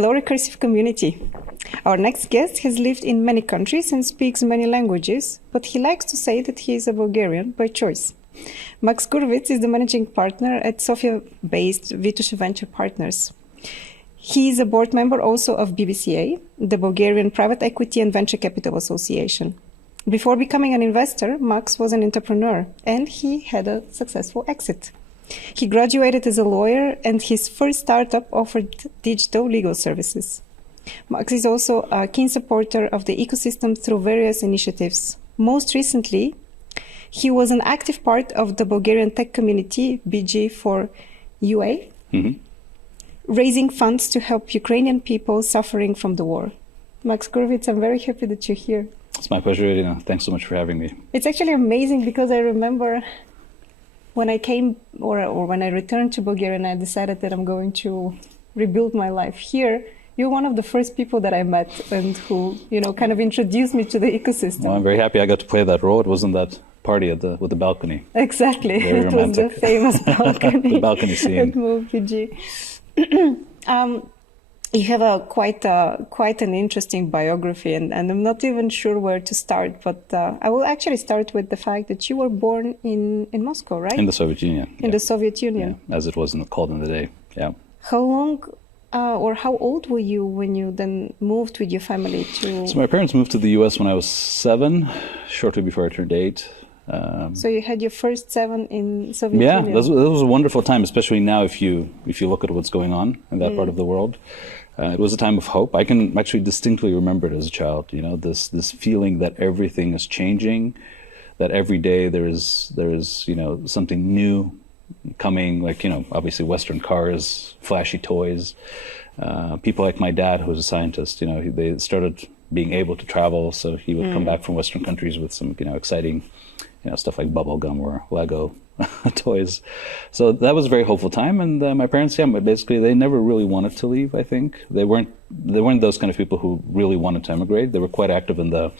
Hello, Recursive community. Our next guest has lived in many countries and speaks many languages, but he likes to say that he is a Bulgarian by choice. Max Gurvits is the managing partner at Sofia-based Vitosha Venture Partners. He is a board member also of BBCA, the Bulgarian Private Equity and Venture Capital Association. Before becoming an investor, Max was an entrepreneur, and he had a successful exit. He graduated as a lawyer, and his first startup offered digital legal services. Max is also a keen supporter of the ecosystem through various initiatives. Most recently, he was an active part of the Bulgarian tech community, BG for UA, raising funds to help Ukrainian people suffering from the war. Max Gurvits, I'm very happy that you're here. It's my pleasure, Irina. Thanks so much for having me. It's actually amazing because I remember when I came or when I returned to Bulgaria and I decided that I'm going to rebuild my life here, you're one of the first people that I met and who, kind of introduced me to the ecosystem. Well, I'm very happy I got to play that role. It wasn't that party with the balcony. Exactly. Very it romantic. was the famous balcony. The balcony scene. At MovePG. You have quite an interesting biography, and I'm not even sure where to start, but I will actually start with the fact that you were born in Moscow, right? In the Soviet Union. In the Soviet Union. Yeah, as it was called in the day, yeah. How long or how old were you when you then moved with your family to... So my parents moved to the U.S. when I was 7, shortly before I turned 8. So you had your first 7 in Soviet Union? Yeah, that was a wonderful time, especially now if you look at what's going on in that part of the world. It was a time of hope. I can actually distinctly remember it as a child, this feeling that everything is changing, that every day there is something new coming, like, obviously Western cars, flashy toys. People like my dad, who was a scientist, they started being able to travel, so he would come back from Western countries with some, exciting, stuff like bubble gum or Lego toys. So that was a very hopeful time, and my parents, basically they never really wanted to leave. I think they weren't those kind of people who really wanted to emigrate. They were quite active in the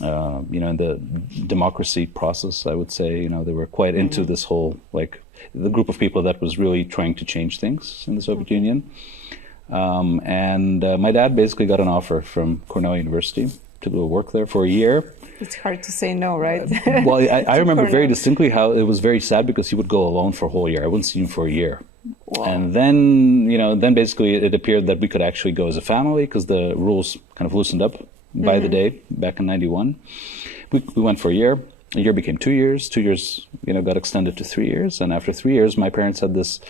in the democracy process, I would say. They were quite into this whole, like, the group of people that was really trying to change things in the Soviet Union. And my dad basically got an offer from Cornell University to go work there for a year. It's hard to say no, right? Well, I remember very distinctly how it was very sad because he would go alone for a whole year. I wouldn't see him for a year. Wow. And then, then basically it appeared that we could actually go as a family because the rules kind of loosened up by the day back in 91. We went for a year. A year became 2 years. 2 years, got extended to 3 years. And after 3 years, my parents had this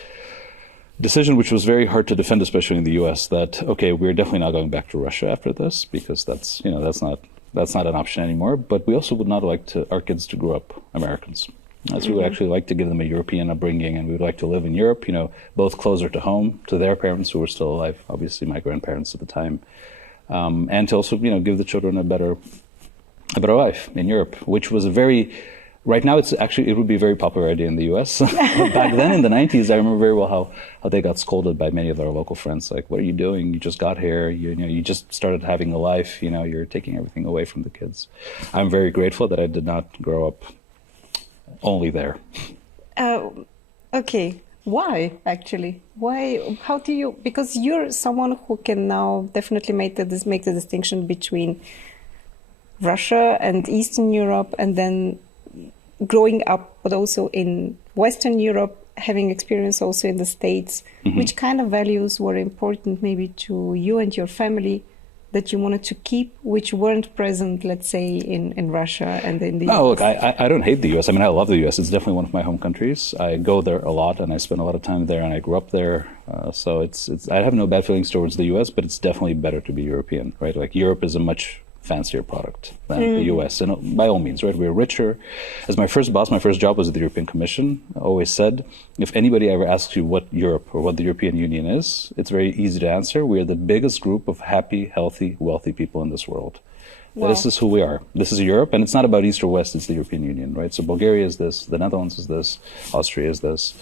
decision, which was very hard to defend, especially in the U.S., that, okay, we're definitely not going back to Russia after this because that's not an option anymore. But we also would not like our kids to grow up Americans. So we would actually like to give them a European upbringing, and we would like to live in Europe, both closer to home, to their parents who were still alive, obviously my grandparents at the time, and to also, give the children a better life in Europe, which was right now it would be a very popular idea in the US. Back then in the 90s, I remember very well how they got scolded by many of our local friends. Like, what are you doing? You just got here. You just started having a life. You're taking everything away from the kids. I'm very grateful that I did not grow up only there. Okay. Why, actually? Why? How do you... Because you're someone who can now definitely make the distinction between Russia and Eastern Europe, and then growing up, but also in Western Europe, having experience also in the States. Which kind of values were important maybe to you and your family that you wanted to keep, which weren't present, let's say, in Russia and in the US? Oh, look, I don't hate the U.S. I mean, I love the U.S. It's definitely one of my home countries. I go there a lot, and I spend a lot of time there, and I grew up there. So I have no bad feelings towards the U.S., but it's definitely better to be European, right? Like, Europe is a much fancier product than the U.S. And by all means, right? We're richer. As my first job was at the European Commission. I always said, if anybody ever asks you what Europe or what the European Union is, it's very easy to answer. We are the biggest group of happy, healthy, wealthy people in this world. Wow. This is who we are. This is Europe, and it's not about East or West, it's the European Union, right? So Bulgaria is this, the Netherlands is this, Austria is this.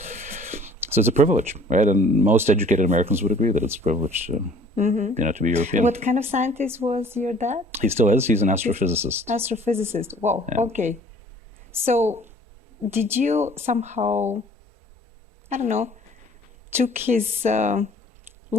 So it's a privilege, right? And most educated Americans would agree that it's a privilege to, to be European. What kind of scientist was your dad? He still is. He's an astrophysicist. Astrophysicist. Wow. Yeah. Okay. So did you somehow, took his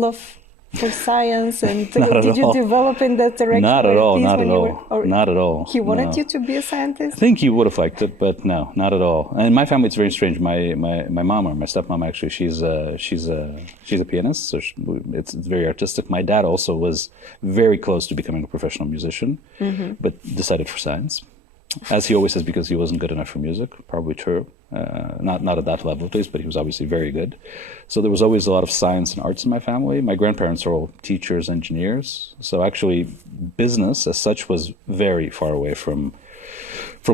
love for science, and did you develop in that direction? Not at all, not at all, not at all. He wanted you to be a scientist? I think he would have liked it, but no, not at all. And my family, it's very strange. My mom, or my stepmom, actually, she's a pianist, so it's very artistic. My dad also was very close to becoming a professional musician, but decided for science. As he always says, because he wasn't good enough for music. Probably true. Not at that level, at least, but he was obviously very good. So there was always a lot of science and arts in my family. My grandparents are all teachers, engineers. So actually, business as such was very far away from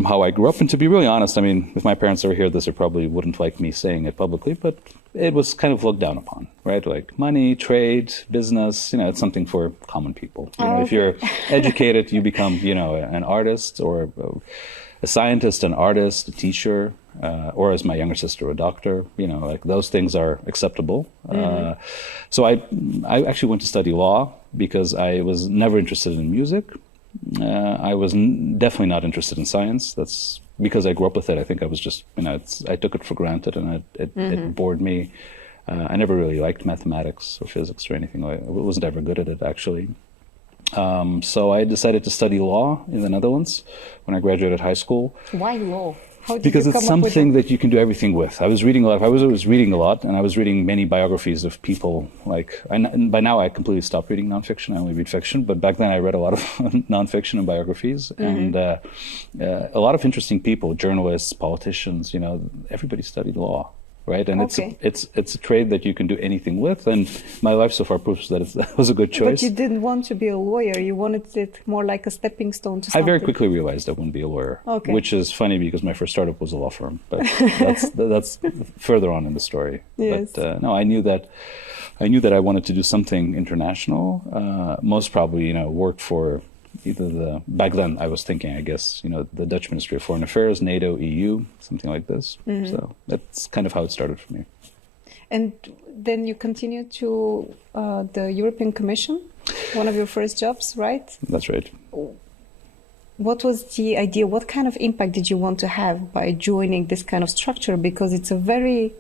how I grew up. And to be really honest, I mean, if my parents ever hear this, they probably wouldn't like me saying it publicly, but it was kind of looked down upon, right? Like money, trade, business, it's something for common people. If you're educated, you become, an artist or a scientist, an artist, a teacher, or as my younger sister, a doctor, like those things are acceptable. So I actually went to study law because I was never interested in music. I was definitely not interested in science. That's because I grew up with it. I think I was just, I took it for granted, and it bored me. I never really liked mathematics or physics or anything. I wasn't ever good at it, actually. So I decided to study law in the Netherlands when I graduated high school. Why law? Because it's something that you can do everything with. I was reading a lot. I was reading a lot, and I was reading many biographies of people. By now, I completely stopped reading nonfiction. I only read fiction. But back then, I read a lot of nonfiction and biographies, and a lot of interesting people, journalists, politicians. Everybody studied law, right? And it's a trade that you can do anything with. And my life so far proves that that was a good choice. But you didn't want to be a lawyer. You wanted it more like a stepping stone to something. I very quickly realized I wouldn't be a lawyer, which is funny because my first startup was a law firm. But that's further on in the story. Yes. But no, I knew that I wanted to do something international. Most probably, work for either back then I was thinking, I guess, the Dutch Ministry of Foreign Affairs, NATO, EU, something like this. So that's kind of how it started for me. And then you continued to the European Commission, one of your first jobs, right? That's right. What was the idea? What kind of impact did you want to have by joining this kind of structure? Because it's a very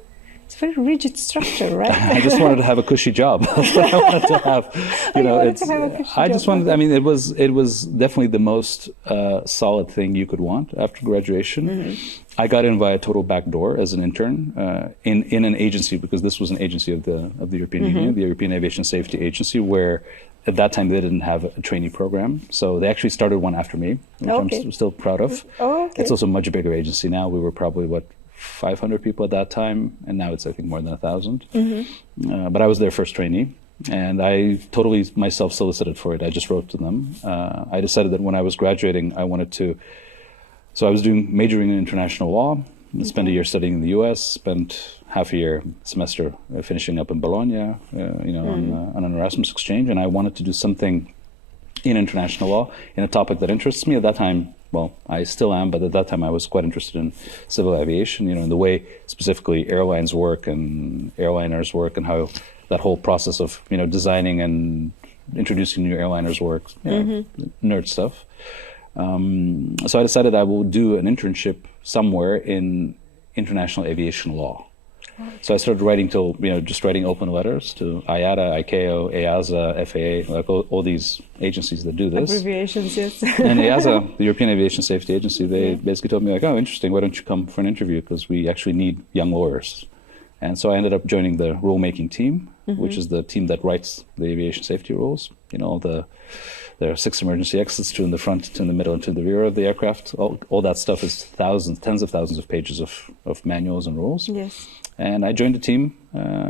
rigid structure, right? I just wanted to have a cushy job. That's what I wanted to have. It was definitely the most solid thing you could want after graduation. I got in via total backdoor as an intern in an agency, because this was an agency of the European Union, the European Aviation Safety Agency, where at that time they didn't have a trainee program. So they actually started one after me, which I'm still proud of. It's also a much bigger agency now. We were probably, 500 people at that time, and now it's, I think, more than 1,000. But I was their first trainee, and I totally myself solicited for it. I just wrote to them. I decided that when I was graduating, I wanted to. So I was majoring in international law. Spent a year studying in the U.S. Spent half a year semester finishing up in Bologna, on an Erasmus exchange, and I wanted to do something in international law in a topic that interests me at that time. Well, I still am, but at that time I was quite interested in civil aviation, in the way specifically airlines work and airliners work, and how that whole process of, designing and introducing new airliners works, nerd stuff. So I decided I will do an internship somewhere in international aviation law. So I started writing just writing open letters to IATA, ICAO, EASA, FAA, like all these agencies that do this. Abbreviations, yes. And EASA, the European Aviation Safety Agency, they basically told me, oh, interesting, why don't you come for an interview? Because we actually need young lawyers. And so I ended up joining the rulemaking team, which is the team that writes the aviation safety rules. There are 6 emergency exits, 2 in the front, 2 in the middle, and 2 in the rear of the aircraft. All that stuff is tens of thousands of pages of manuals and rules. Yes. And I joined a team,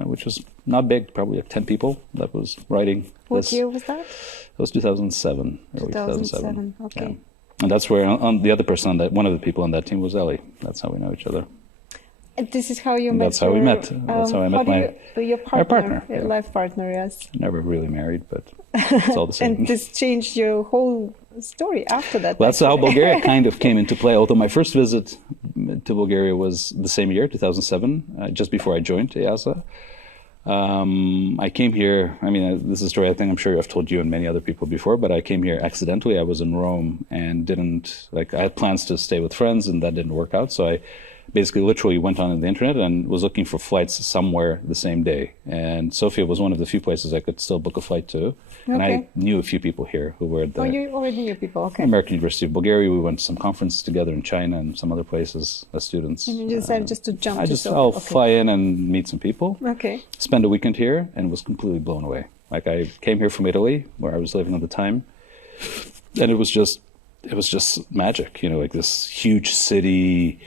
which was not big, probably like 10 people, that was writing. What year was that? It was 2007. 2007, okay. Yeah. And that's where the other person one of the people on that team was Ellie. That's how we know each other. And this is how you met. That's how we met. That's how I met your partner, your life partner, yes. Never really married, but it's all the same. And this changed your whole story after that. Well, that's how Bulgaria kind of came into play. Although my first visit to Bulgaria was the same year, 2007, just before I joined EASA. I came here, this is a story I think I'm sure I've told you and many other people before, but I came here accidentally. I was in Rome and I had plans to stay with friends, and that didn't work out. So I basically literally went on the internet and was looking for flights somewhere the same day. And Sofia was one of the few places I could still book a flight to. And I knew a few people here who were at the you already knew people, okay. American University of Bulgaria. We went to some conferences together in China and some other places as students. And you decided just to jump to Sofia. I'll fly in and meet some people. Okay. Spend a weekend here and was completely blown away. Like I came here from Italy, where I was living at the time, and it was just magic, you know, like this huge city.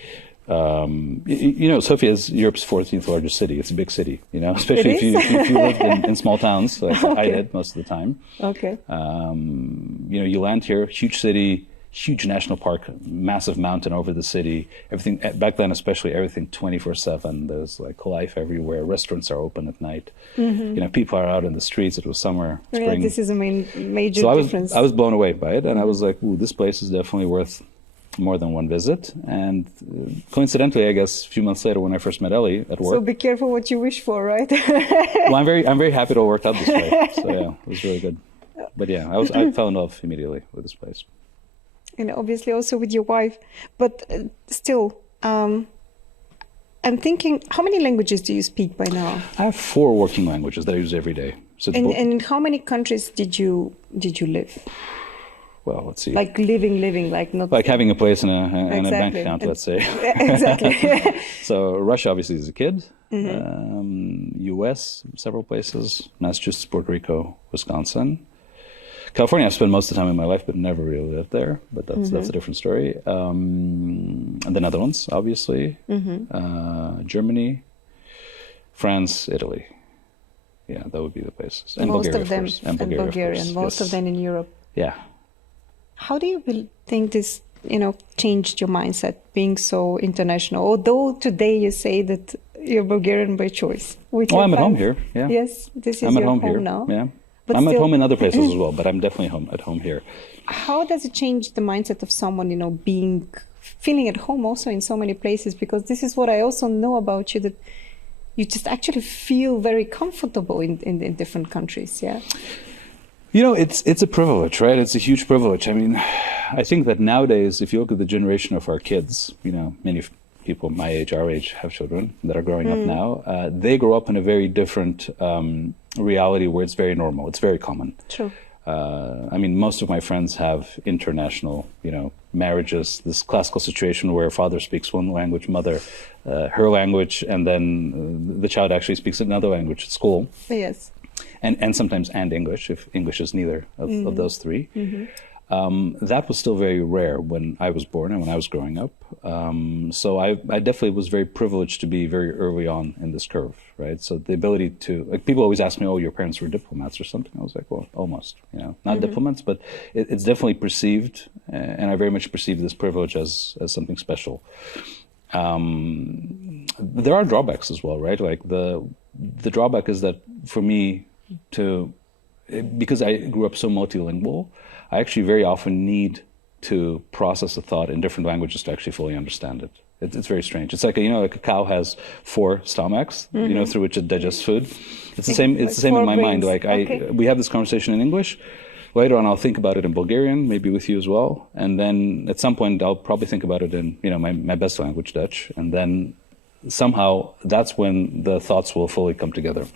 You know, Sofia is Europe's 14th largest city. It's a big city, you know, especially if you lived in small towns, like I did most of the time. Okay. You know, you land here, huge city, huge national park, massive mountain over the city. Everything back then, especially everything 24/7. There's like life everywhere. Restaurants are open at night. You know, people are out in the streets. It was summer, spring. Yeah, this is a major difference. I was blown away by it, and I was like, "Ooh, this place is definitely worth more than one visit." And coincidentally, I guess a few months later, when I first met Ellie at work. So be careful what you wish for, right? Well, I'm very happy it all worked out this way. So yeah, it was really good. But yeah, I fell in love immediately with this place. And obviously also with your wife, but still, I'm thinking, how many languages do you speak by now? I have 4 working languages that I use every day. So and in how many countries did you live? Well, let's see. Like living, like not like having a place and a bank account, let's say. Exactly. So Russia, obviously, as a kid. U.S., several places. Massachusetts, Puerto Rico, Wisconsin. California, I've spent most of the time in my life, but never really lived there. But that's a different story. And the Netherlands, obviously. Germany, France, Italy. Yeah, that would be the places. And most Bulgaria, of them, of course. And Bulgaria, and most of them in Europe. Yeah. How do you think this, you know, changed your mindset, being so international? Although today you say that you're Bulgarian by choice. I'm at home here. Yeah. Yes, this is I'm your at home here now. Yeah. But I'm at home in other places as well, but I'm definitely at home here. How does it change the mindset of someone, you know, feeling at home also in so many places? Because this is what I also know about you, that you just actually feel very comfortable in different countries. Yeah. You know, it's a privilege, right? It's a huge privilege. I mean, I think that nowadays, if you look at the generation of our kids, you know, many people my age, our age, have children that are growing up now. They grow up in a very different reality where it's very normal. It's very common. True. I mean, most of my friends have international, you know, marriages, this classical situation where father speaks one language, mother her language, and then the child actually speaks another language at school. Yes. And sometimes English, if English is neither of those three. That was still very rare when I was born and when I was growing up. So I definitely was very privileged to be very early on in this curve, right? So the ability to, like, people always ask me, oh, your parents were diplomats or something. I was like, well, almost, you know, not diplomats, but it's definitely perceived, and I very much perceive this privilege as something special. There are drawbacks as well, right? Like the drawback is that for me, because I grew up so multilingual, I actually very often need to process a thought in different languages to actually fully understand it. It's very strange. It's like like a cow has 4 stomachs, you know, through which it digests food. It's the same. It's the same in my mind. Like we have this conversation in English. Later on, I'll think about it in Bulgarian, maybe with you as well, and then at some point, I'll probably think about it in my best language, Dutch, and then somehow that's when the thoughts will fully come together.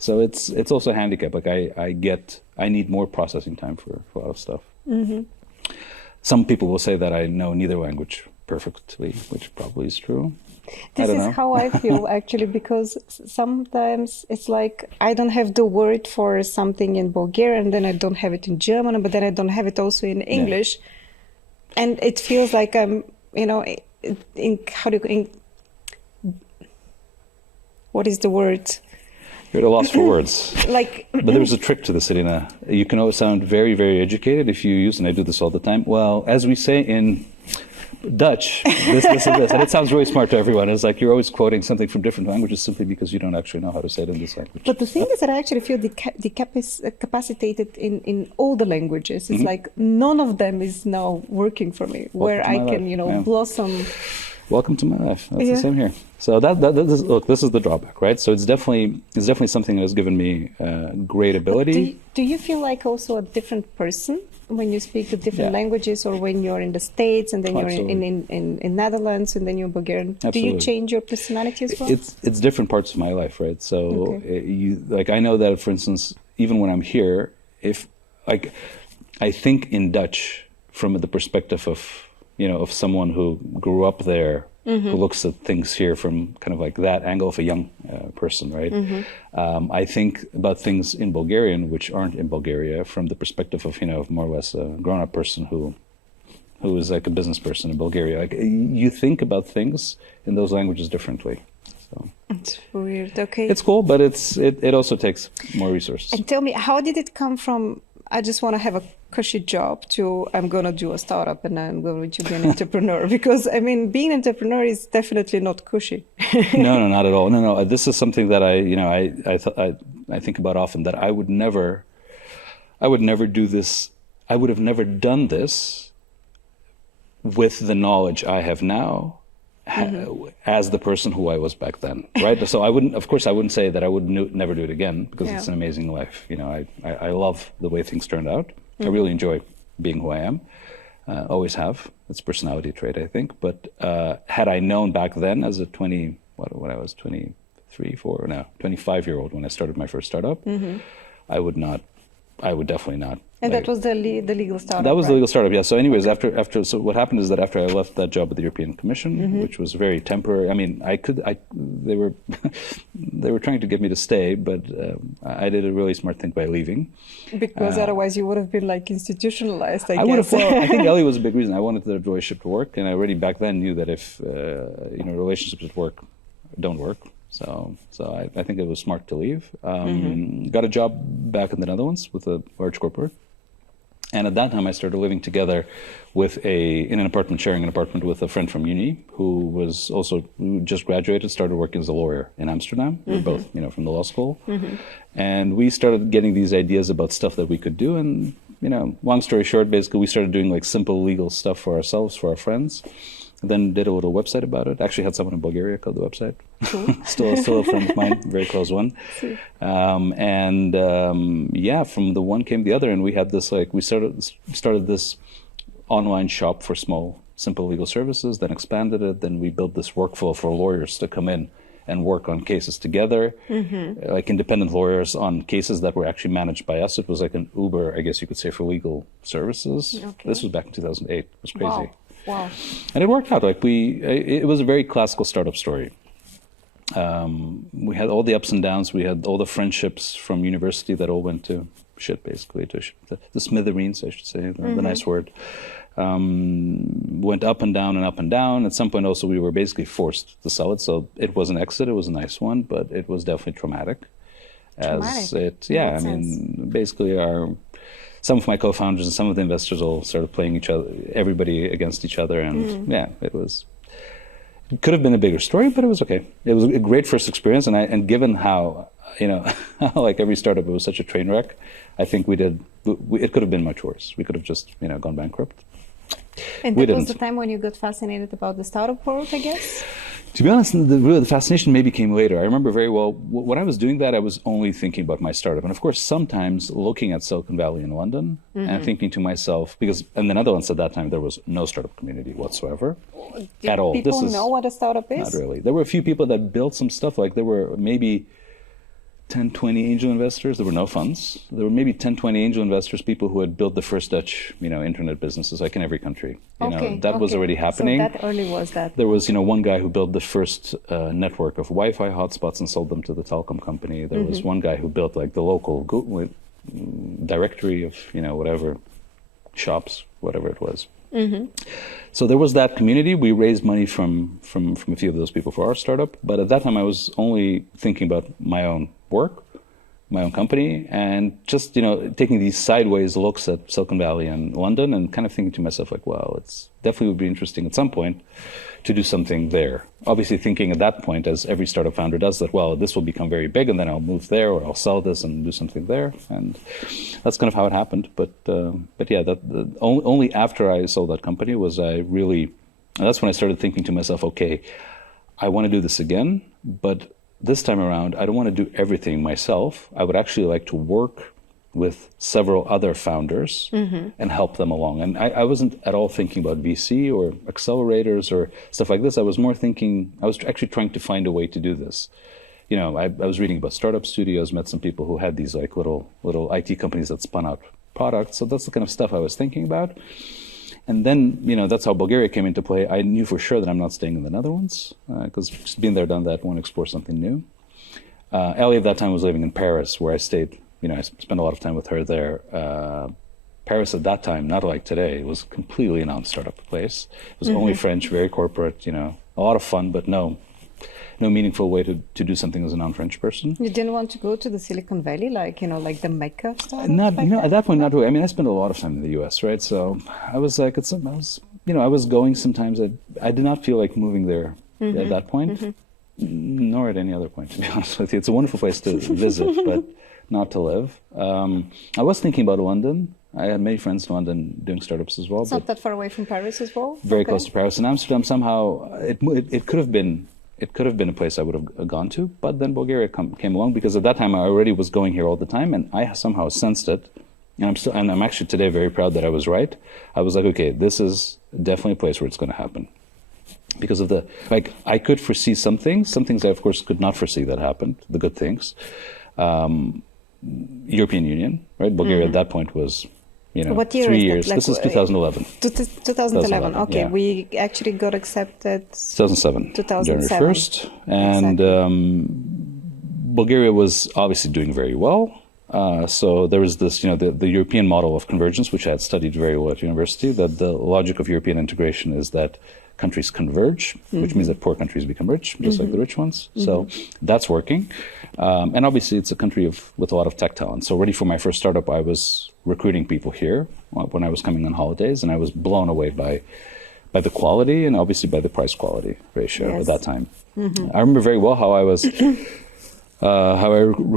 So it's also a handicap. Like I need more processing time for a lot of stuff. Some people will say that I know neither language perfectly, which probably is true. This is how I feel actually, because sometimes it's like I don't have the word for something in Bulgarian, and then I don't have it in German, but then I don't have it also in English, and it feels like I'm, what is the word? You're at a loss for words. But there's a trick to this, Irina. You can always sound very, very educated if you use, and I do this all the time. Well, as we say in Dutch, this and this, and it sounds really smart to everyone. It's like you're always quoting something from different languages simply because you don't actually know how to say it in this language. But the thing is that I actually feel capacitated in all the languages. It's like none of them is now working for me, where I can, blossom. Welcome to my life. That's the same here. So this is the drawback, right? So it's definitely something that has given me great ability. Do you feel like also a different person when you speak the different languages, or when you're in the States and then you're in Netherlands and then you're Bulgarian? Absolutely. Do you change your personality as well? It's different parts of my life, right? So I know that, for instance, even when I'm here, if like I think in Dutch from the perspective of of someone who grew up there, who looks at things here from kind of like that angle of a young person, right? I think about things in Bulgarian which aren't in Bulgaria from the perspective of more or less a grown-up person who is like a business person in Bulgaria. Like you think about things in those languages differently. So it's weird. Okay, it's cool, but it also takes more resources. And tell me, how did it come from I just want to have a cushy job to I'm going to do a startup and I'm going to be an entrepreneur? Because I mean, being an entrepreneur is definitely not cushy. No, not at all. No. This is something that I think about often, that I would never do this. I would have never done this with the knowledge I have now. As the person who I was back then, right? So I wouldn't say that I would never do it again, because it's an amazing life. I love the way things turned out. I really enjoy being who I am. Always have. It's a personality trait, I think. But had I known back then, as a 25-year-old when I started my first startup, I would definitely not. And that was the legal startup. That was the legal startup, yeah. So anyways, so what happened is that after I left that job at the European Commission, which was very temporary. I mean, they were trying to get me to stay, but I did a really smart thing by leaving. Because otherwise you would have been like institutionalized, I guess. I would have. Well, I think Ellie was a big reason. I wanted the relationship to work, and I already back then knew that if relationships at work don't work. So I think it was smart to leave. Got a job back in the Netherlands with a large corporate. And at that time, I started living together sharing an apartment with a friend from uni who just graduated, started working as a lawyer in Amsterdam. We were both, from the law school. And we started getting these ideas about stuff that we could do. And, long story short, basically, we started doing like simple legal stuff for ourselves, for our friends. Then did a little website about it. Actually had someone in Bulgaria code the website. Cool. still a friend of mine, very close one. From the one came the other, and we had this we started this online shop for small, simple legal services. Then expanded it. Then we built this workflow for lawyers to come in and work on cases together, like independent lawyers on cases that were actually managed by us. It was like an Uber, I guess you could say, for legal services. Okay. This was back in 2008. It was crazy. Wow. And it worked out. It was a very classical startup story. We had all the ups and downs. We had all the friendships from university that all went to shit, basically, the smithereens, I should say, the nice word. Went up and down and up and down. At some point also we were basically forced to sell it. So it was an exit. It was a nice one, but it was definitely traumatic. Basically some of my co-founders and some of the investors all started playing everybody against each other. And it could have been a bigger story, but it was okay. It was a great first experience. And given how, like every startup, it was such a train wreck, I think it could have been much worse. We could have just, gone bankrupt. And that was the time when you got fascinated about the startup world, I guess? To be honest, the fascination maybe came later. I remember very well, when I was doing that, I was only thinking about my startup. And of course, sometimes looking at Silicon Valley in London and thinking to myself, because in the Netherlands at that time, there was no startup community whatsoever at all. Did people know what a startup is? Not really. There were a few people that built some stuff. Like there were maybe 10, 20 angel investors. There were no funds. There were maybe 10, 20 angel investors, people who had built the first Dutch, internet businesses, like in every country. That was already happening. So that early was that. There was, one guy who built the first network of Wi-Fi hotspots and sold them to the telecom company. There was one guy who built like the local Google directory of, whatever shops, whatever it was. So there was that community. We raised money from a few of those people for our startup. But at that time, I was only thinking about my own work, my own company, and just, taking these sideways looks at Silicon Valley and London and kind of thinking to myself, like, well, it's definitely would be interesting at some point to do something there. Obviously thinking at that point, as every startup founder does, that, well, this will become very big and then I'll move there or I'll sell this and do something there. And that's kind of how it happened. But only after I sold that company was I really, that's when I started thinking to myself, okay, I want to do this again, but this time around, I don't want to do everything myself. I would actually like to work with several other founders and help them along. And I wasn't at all thinking about VC or accelerators or stuff like this. I was actually trying to find a way to do this. I was reading about startup studios, met some people who had these like little IT companies that spun out products. So that's the kind of stuff I was thinking about. And then, that's how Bulgaria came into play. I knew for sure that I'm not staying in the Netherlands because just been there, done that, want to explore something new. Ellie at that time was living in Paris, where I stayed. I spent a lot of time with her there. Paris at that time, not like today, it was completely a non-startup place. It was only French, very corporate, a lot of fun, but no meaningful way to do something as a non-French person. You didn't want to go to the Silicon Valley, like the Mecca stuff? At that point, not really. I mean, I spent a lot of time in the US, right? So I was like, I was going sometimes. I did not feel like moving there at that point, nor at any other point, to be honest with you. It's a wonderful place to visit, but not to live. I was thinking about London. I had many friends in London doing startups as well. It's not that far away from Paris as well? Very close to Paris. And Amsterdam, somehow, it could have been a place I would have gone to, but then Bulgaria came along because at that time I already was going here all the time, and I somehow sensed it. And I'm actually today very proud that I was right. I was like, okay, this is definitely a place where it's going to happen. Because of I could foresee some things I of course could not foresee that happened, the good things. European Union, right? Bulgaria at that point was, what year 3 is years. That? This is 2011. 2011. Okay, yeah. We actually got accepted 2007. January 1st. And Bulgaria was obviously doing very well. So there was this, the European model of convergence, which I had studied very well at university, that the logic of European integration is that countries converge, which means that poor countries become rich, just like the rich ones. So that's working. And obviously it's a country with a lot of tech talent. So already for my first startup, I was recruiting people here when I was coming on holidays, and I was blown away by the quality and obviously by the price quality ratio at that time. I remember very well how I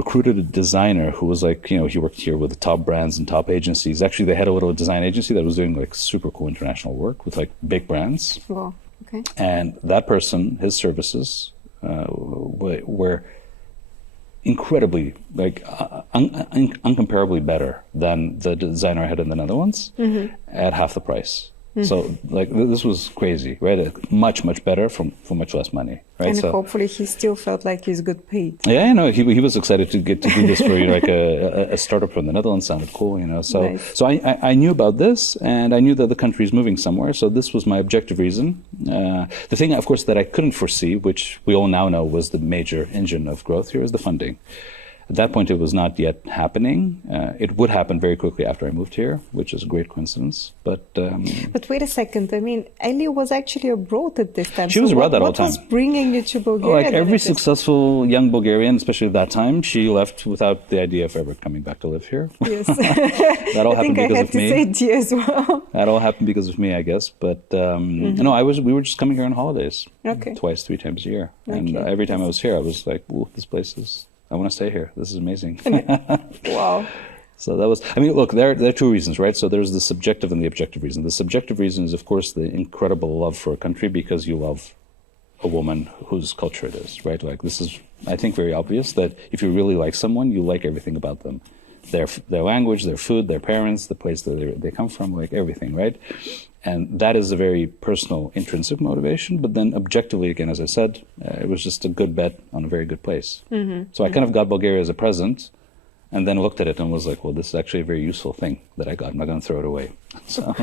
recruited a designer who was like, he worked here with the top brands and top agencies. Actually, they had a little design agency that was doing like super cool international work with like big brands. Wow. Okay. And that person, his services were incredibly, uncomparably better than the designer I had in the Netherlands at half the price. So this was crazy, right? Much, much better for much less money, right? And hopefully he still felt like he's good paid. Yeah, he was excited to get to do this for a startup from the Netherlands. Sounded cool, So Nice. so I knew about this, and I knew that the country is moving somewhere. So this was my objective reason. The thing, of course, that I couldn't foresee, which we all now know was the major engine of growth here, is the funding. At that point, it was not yet happening. It would happen very quickly after I moved here, which is a great coincidence. But wait a second. I mean, Ellie was actually abroad at this time. She was abroad that whole time. What was bringing you to Bulgaria? Like every successful young Bulgarian, especially at that time, she left without the idea of ever coming back to live here. Yes. That all happened because of me. I had to say it as well. That all happened because of me, I guess. But no, we were just coming here on holidays. Okay. Twice, 3 times a year. And Okay. every time I was here, I was like, ooh, this place is... I want to stay here. This is amazing. Wow. So that was, look, there are two reasons, right? So there's the subjective and the objective reason. The subjective reason is, of course, the incredible love for a country because you love a woman whose culture it is, right? Like this is, I think, very obvious that if you really like someone, you like everything about them. Their language, their food, their parents, the place that they come from, like everything, right? And that is a very personal, intrinsic motivation. But then objectively, again, as I said, it was just a good bet on a very good place. So I kind of got Bulgaria as a present and then looked at it and was like, well, this is actually a very useful thing that I got. I'm not going to throw it away. So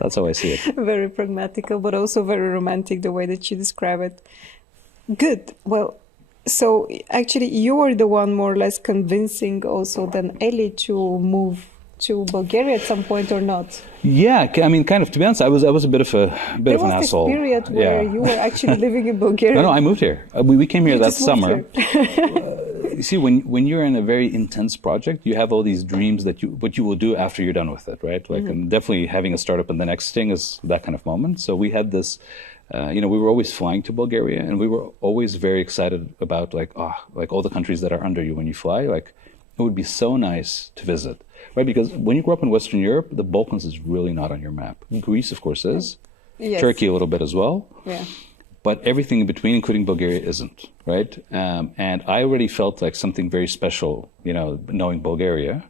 that's how I see it. Very pragmatical, but also very romantic, the way that you describe it. Good. Well, so actually you were the one more or less convincing also than Ellie to move to Bulgaria at some point, or not? Yeah, kind of. To be honest, I was a bit of an asshole. There was this period where you were actually living in Bulgaria. No, I moved here. We came here that summer. You see, when you're in a very intense project, you have all these dreams that what you will do after you're done with it, right? Like, and definitely having a startup and the next thing is that kind of moment. So we had this. We were always flying to Bulgaria, and we were always very excited about like all the countries that are under you when you fly. Like, it would be so nice to visit. Right, because when you grow up in Western Europe, the Balkans is really not on your map. Greece, of course, is. Yes. Turkey a little bit as well. Yeah. But everything in between, including Bulgaria, isn't, right? And I already felt like something very special, knowing Bulgaria.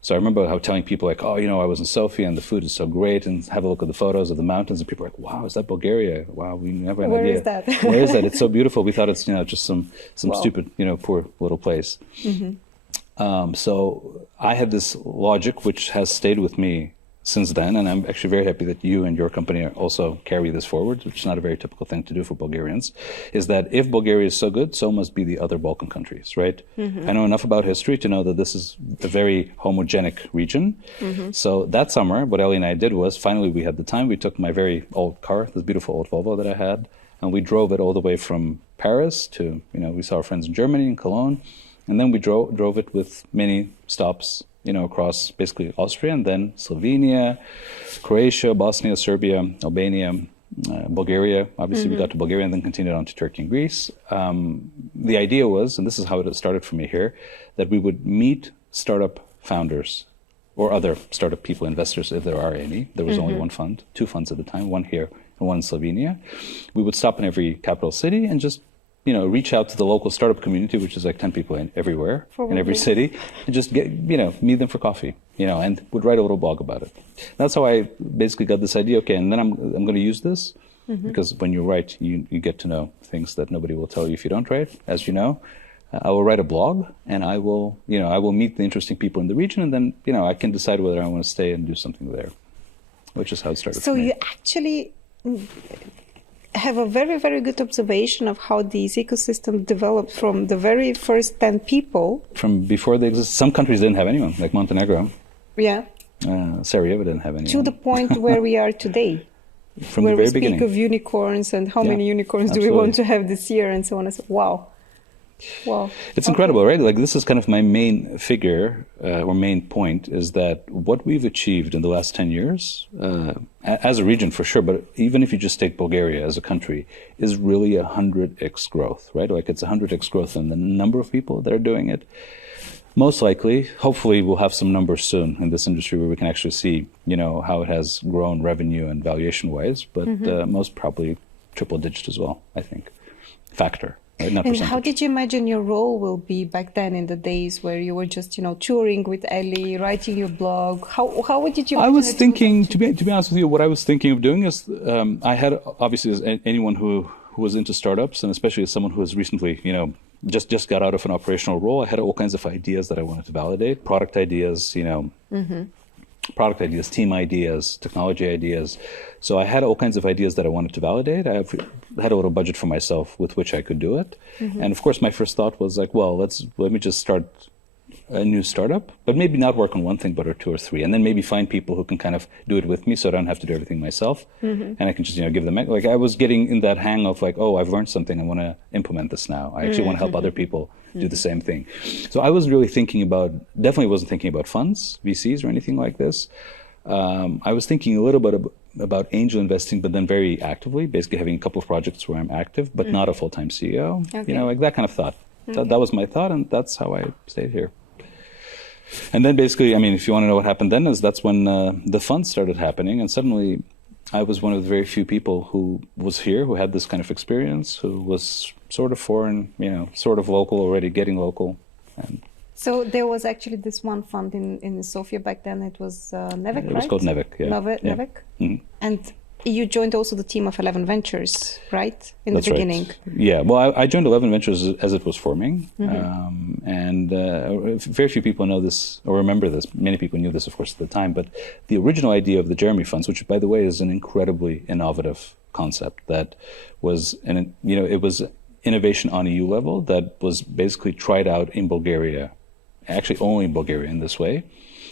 So I remember how telling people like, oh, you know, I was in Sofia and the food is so great, and have a look at the photos of the mountains, and people are like, wow, is that Bulgaria? Wow, we never had an idea. Where is that? Where is that? It's so beautiful. We thought it's, you know, just some stupid, you know, poor little place. So I had this logic which has stayed with me since then, and I'm actually very happy that you and your company also carry this forward, which is not a very typical thing to do for Bulgarians, is that if Bulgaria is so good, so must be the other Balkan countries, right? I know enough about history to know that this is a very homogenic region. So that summer, what Ellie and I did was, finally we had the time, we took my very old car, this beautiful old Volvo that I had, and we drove it all the way from Paris to, you know, we saw our friends in Germany, in Cologne, and then we drove it with many stops, you know, across basically Austria, and then Slovenia, Croatia, Bosnia, Serbia, Albania, Bulgaria. Obviously, we got to Bulgaria and then continued on to Turkey and Greece. The idea was, and this is how it started for me here, that we would meet startup founders or other startup people, investors, if there are any. There was only one fund, two funds at the time, one here and one in Slovenia. We would stop in every capital city and just, you know, reach out to the local startup community, which is like 10 people everywhere, in every city, and just get, you know, meet them for coffee, you know, and would write a little blog about it. That's how I basically got this idea. Okay, and then I'm going to use this because when you write, you get to know things that nobody will tell you if you don't write. As you know, I will write a blog, and I will, you know, I will meet the interesting people in the region, and then, you know, I can decide whether I want to stay and do something there, which is how it started. So you actually have a very, very good observation of how this ecosystem developed from the very first 10 people. From before they exist. Some countries didn't have anyone, like Montenegro. Yeah. Sarajevo didn't have anyone. To the point where we are today. From the very beginning. Where we speak of unicorns and how many unicorns do we want to have this year and so on and so on. Wow. Wow. It's incredible, right? Like, this is kind of my main figure or main point, is that what we've achieved in the last 10 years, as a region for sure, but even if you just take Bulgaria as a country, is really 100x growth, right? Like, it's 100x growth in the number of people that are doing it. Most likely, hopefully, we'll have some numbers soon in this industry where we can actually see, you know, how it has grown revenue and valuation-wise, but most probably triple digit as well, I think. Factor. Right, and how did you imagine your role will be back then in the days where you were just, you know, touring with Ellie, writing your blog? How did you? I was thinking, to be honest with you, what I was thinking of doing is, I had, obviously, as anyone who was into startups, and especially as someone who has recently, you know, just got out of an operational role, I had all kinds of ideas that I wanted to validate, product ideas, you know, product ideas, team ideas, technology ideas. So I had all kinds of ideas that I wanted to validate. I had a little budget for myself with which I could do it. And of course, my first thought was like, well, let me just start a new startup, but maybe not work on one thing, but or two or three, and then maybe find people who can kind of do it with me, so I don't have to do everything myself, and I can just, you know, give them, like, I was getting in that hang of like, oh, I've learned something, I want to implement this now. I actually want to help other people do the same thing. So I was really thinking about, definitely wasn't thinking about funds, VCs or anything like this. I was thinking a little bit about angel investing, but then very actively, basically having a couple of projects where I'm active, but not a full-time CEO, you know, like that kind of thought. That was my thought, and that's how I stayed here. And then basically, I mean, if you want to know what happened then, is that's when the funds started happening, and suddenly I was one of the very few people who was here, who had this kind of experience, who was sort of foreign, you know, sort of local already, getting local. And so there was actually this one fund in Sofia back then. It was Nevek, right? It was called Nevek, yeah. Nevek. And you joined also the team of 11 Ventures, right? In the beginning. Right. Yeah, well, I joined 11 Ventures as it was forming. And very few people know this or remember this. Many people knew this, of course, at the time. But the original idea of the Jeremy Funds, which, by the way, is an incredibly innovative concept that was, you know, it was innovation on EU level that was basically tried out in Bulgaria, actually only in Bulgaria in this way.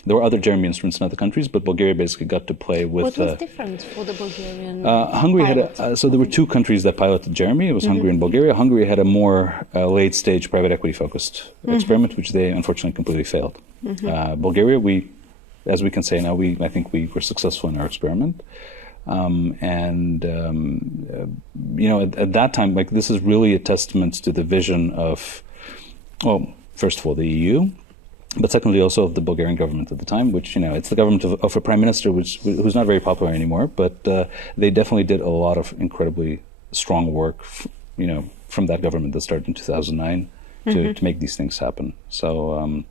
There were other Jeremy instruments in other countries, but Bulgaria basically got to play with... What was different for the Bulgarian Hungary pilot? So there were two countries that piloted Jeremy. It was Hungary and Bulgaria. Hungary had a more late-stage private equity-focused experiment, which they unfortunately completely failed. Bulgaria, as we can say now, I think we were successful in our experiment. You know, at that time, like, this is really a testament to the vision of, well, first of all, the EU, but secondly also of the Bulgarian government at the time, which, you know, it's the government of a prime minister who's not very popular anymore, but they definitely did a lot of incredibly strong work, you know, from that government that started in 2009 to make these things happen. So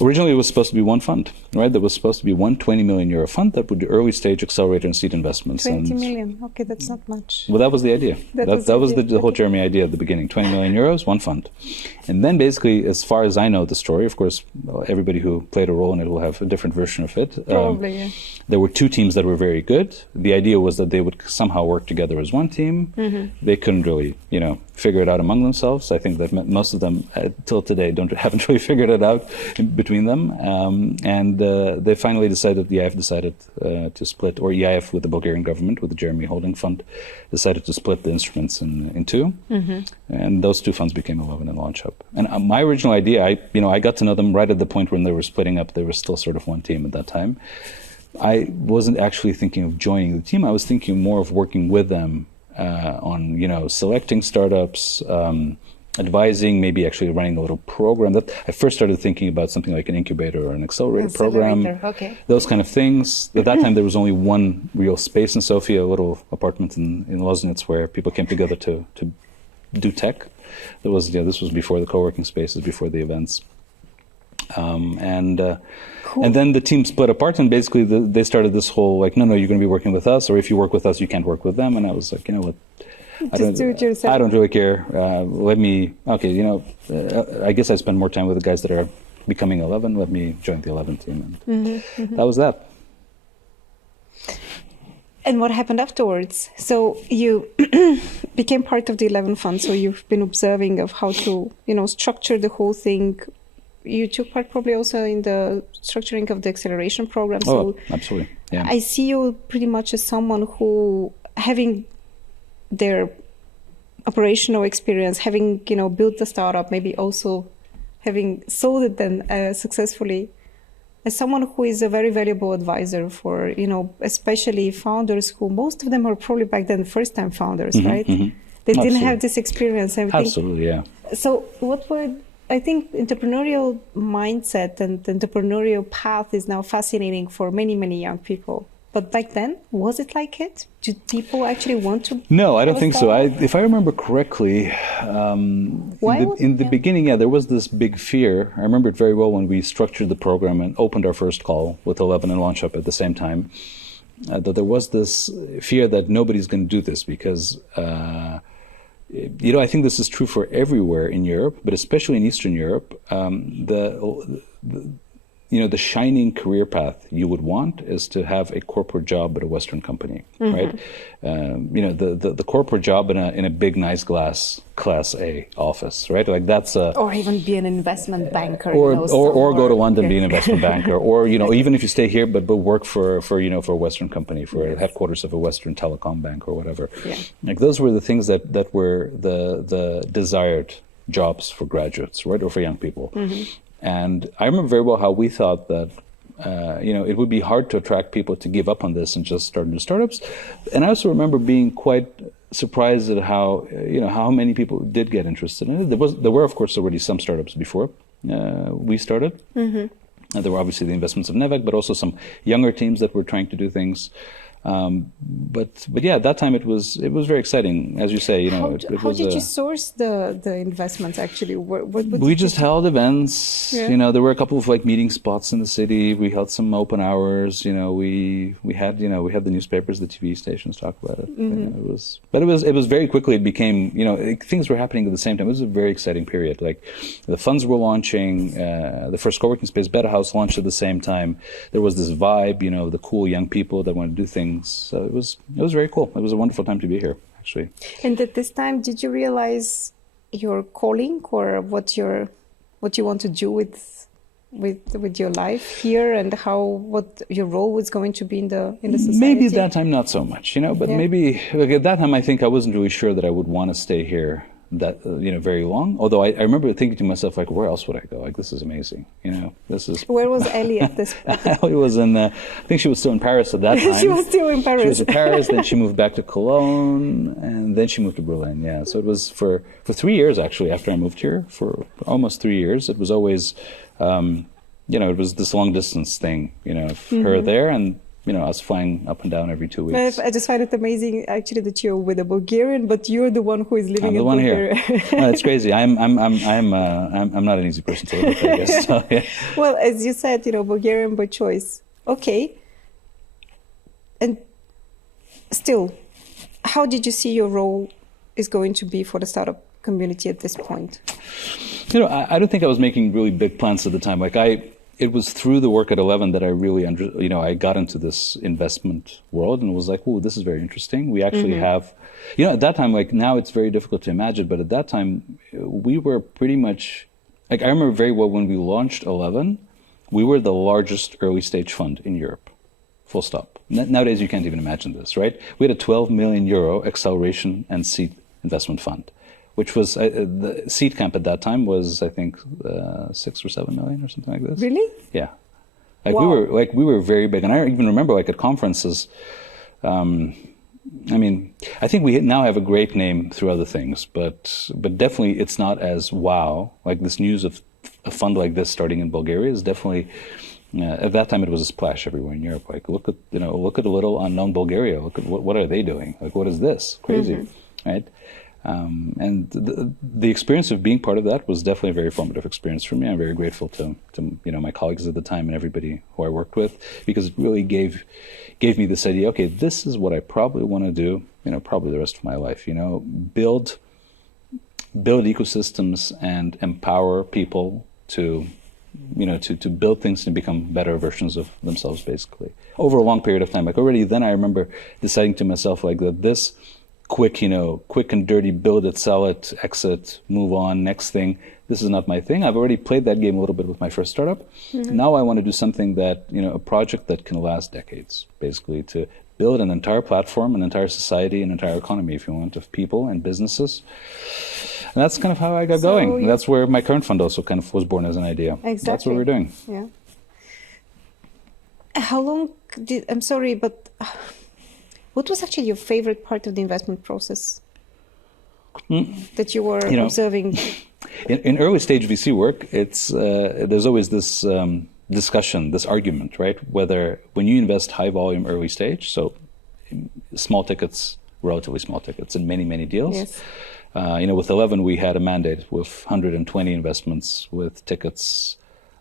Originally, it was supposed to be one fund, right? There was supposed to be one 20 million euro fund that would do early stage accelerator and seed investments. 20 million. Okay, that's not much. Well, that was the idea. That was the whole Jeremy idea at the beginning. 20 million euros, one fund. And then basically, as far as I know the story, of course, everybody who played a role in it will have a different version of it. Probably, yeah. There were two teams that were very good. The idea was that they would somehow work together as one team. They couldn't really, figure it out among themselves. I think that most of them, till today, haven't really figured it out between them. And they finally decided, the EIF decided to split, or EIF with the Bulgarian government, with the Jeremy Holding Fund, decided to split the instruments in two. And those two funds became 11 and Launch Up. And my original idea, I got to know them right at the point when they were splitting up. They were still sort of one team at that time. I wasn't actually thinking of joining the team. I was thinking more of working with them on, selecting startups, advising, maybe actually running a little program. That I first started thinking about something like an incubator or an accelerator program. Okay. Those kind of things. At that time, there was only one real space in Sofia, a little apartment in Loznitz where people came together to do tech. This was before the co-working spaces, before the events. Cool. And then the team split apart, and basically they started this whole no, you're going to be working with us, or if you work with us, you can't work with them. And I was like, you know what? Just do it yourself. I don't really care. I guess I spend more time with the guys that are becoming 11. Let me join the 11 team. And that was that. And what happened afterwards? So you became part of the 11 fund, so you've been observing of how to, structure the whole thing. You took part probably also in the structuring of the acceleration program. So absolutely. Yeah. I see you pretty much as someone who, having their operational experience, having, built the startup, maybe also having sold it then successfully, as someone who is a very valuable advisor for, especially founders who, most of them are probably back then first-time founders, right? They didn't have this experience. Absolutely, yeah. So I think entrepreneurial mindset and entrepreneurial path is now fascinating for many, many young people. But back then, was it like it? Did people actually want to? No, I don't think so. If I remember correctly, in the beginning, there was this big fear. I remember it very well when we structured the program and opened our first call with 11 and Launch Up at the same time, that there was this fear that nobody's going to do this because I think this is true for everywhere in Europe, but especially in Eastern Europe. The shining career path you would want is to have a corporate job at a Western company, right? The corporate job in a big, nice Class A office, right? That's or even be an investment banker, or go to London, be an investment banker, or even if you stay here, but work for a Western company, for headquarters of a Western telecom bank or whatever. Yeah. Those were the things that were the desired jobs for graduates, right, or for young people. And I remember very well how we thought that, it would be hard to attract people to give up on this and just start new startups. And I also remember being quite surprised at how many people did get interested in it. There were, of course, already some startups before we started. And there were obviously the investments of Nevek, but also some younger teams that were trying to do things. But yeah, at that time it was very exciting, as you say. How did you source the investments actually? We just held events. Yeah. There were a couple of meeting spots in the city. We held some open hours. We had the newspapers, the TV stations talk about it. It was very quickly. It became things were happening at the same time. It was a very exciting period. The funds were launching. The first co-working space, Beta House, launched at the same time. There was this vibe, the cool young people that wanted to do things. So it was very cool. It was a wonderful time to be here, actually. And at this time, did you realize your calling or what you want to do with your life here, and what your role was going to be in the society? Maybe at that time not so much, but maybe at that time I think I wasn't really sure that I would want to stay here that very long. Although I remember thinking to myself, where else would I go? This is amazing. This is. Where was Ellie at this point? Ellie was in. I think she was still in Paris at that time. She was still in Paris. She was in Paris. Then she moved back to Cologne, and then she moved to Berlin. Yeah. So it was for 3 years actually. After I moved here, for almost 3 years, it was always, it was this long distance thing. Her there and us flying up and down every 2 weeks. I just find it amazing, actually, that you're with a Bulgarian, but you're the one who is living in Bulgaria. Here. No, it's crazy. I'm not an easy person to live with, I guess. So, yeah. Well, as you said, Bulgarian by choice. Okay. And still, how did you see your role is going to be for the startup community at this point? I don't think I was making really big plans at the time. It was through the work at 11 that I really, I got into this investment world and was like, "Oh, this is very interesting." We actually have, at that time, now it's very difficult to imagine, but at that time, we were pretty much, I remember very well when we launched 11, we were the largest early stage fund in Europe, full stop. Nowadays, you can't even imagine this, right? We had a 12 million euro acceleration and seed investment fund, which was, the seed camp at that time was, I think, 6 or 7 million or something like this. Really? Yeah. Wow. We were very big. And I even remember at conferences, I think we now have a great name through other things, but definitely it's not as wow. This news of a fund like this starting in Bulgaria is definitely, at that time it was a splash everywhere in Europe. Look at a little unknown Bulgaria. Look at what are they doing? What is this? Crazy, right? And the experience of being part of that was definitely a very formative experience for me. I'm very grateful to my colleagues at the time and everybody who I worked with, because it really gave me this idea. Okay, this is what I probably want to do. Probably the rest of my life. Build ecosystems and empower people to build things and become better versions of themselves, basically over a long period of time. Already then, I remember deciding to myself that this. Quick and dirty, build it, sell it, exit, move on, next thing. This is not my thing. I've already played that game a little bit with my first startup. Now I want to do something that, a project that can last decades, basically, to build an entire platform, an entire society, an entire economy, if you want, of people and businesses. And that's kind of how I got going. That's where my current fund also kind of was born as an idea. Exactly. That's what we're doing. Yeah. How long I'm sorry, but what was actually your favorite part of the investment process that you were observing? In early stage VC work, there's always this discussion, this argument, right? Whether when you invest high volume early stage, so small tickets, relatively small tickets, and many deals. Yes. With 11, we had a mandate with 120 investments with tickets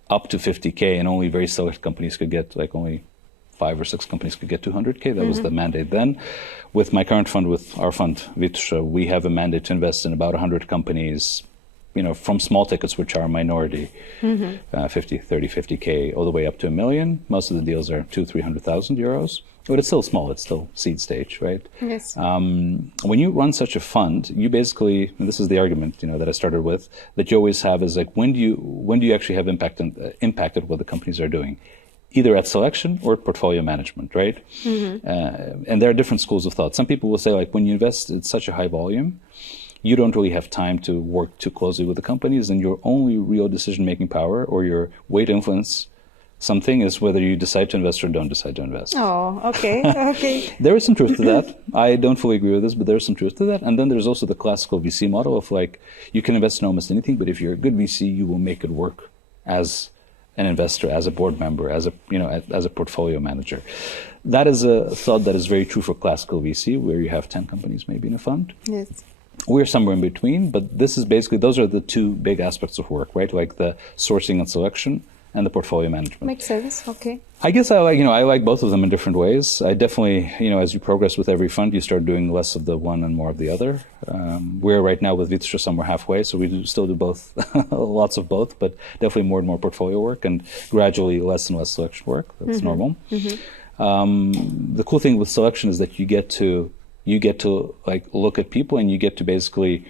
up to 50K, and only very select companies could get only 5 or 6 companies could get 200K. That was the mandate then. With my current fund, with our fund, Vitosha, we have a mandate to invest in about 100 companies, from small tickets, which are a minority, 50, 30, 50K, all the way up to $1 million. Most of the deals are 200,000-300,000 euros. But it's still small. It's still seed stage, right? Yes. When you run such a fund, you basically, and this is the argument, that I started with, that you always have is when do you actually have impacted what the companies are doing? Either at selection or at portfolio management, right? And there are different schools of thought. Some people will say, when you invest at such a high volume, you don't really have time to work too closely with the companies, and your only real decision-making power or your way to influence something is whether you decide to invest or don't decide to invest. Oh, okay, okay. There is some truth to that. I don't fully agree with this, but there's some truth to that. And then there's also the classical VC model of you can invest in almost anything, but if you're a good VC, you will make it work as an investor, as a board member, as a portfolio manager. That is a thought that is very true for classical VC, where you have 10 companies maybe in a fund. Yes. We're somewhere in between, but this is basically, those are the two big aspects of work, right? The sourcing and selection and the portfolio management. Makes sense, okay. I guess I like both of them in different ways. I definitely, as you progress with every fund, you start doing less of the one and more of the other. We're right now with Vitosha somewhere halfway, so we still do both, lots of both, but definitely more and more portfolio work and gradually less and less selection work. That's normal. The cool thing with selection is that you get to look at people, and you get to basically,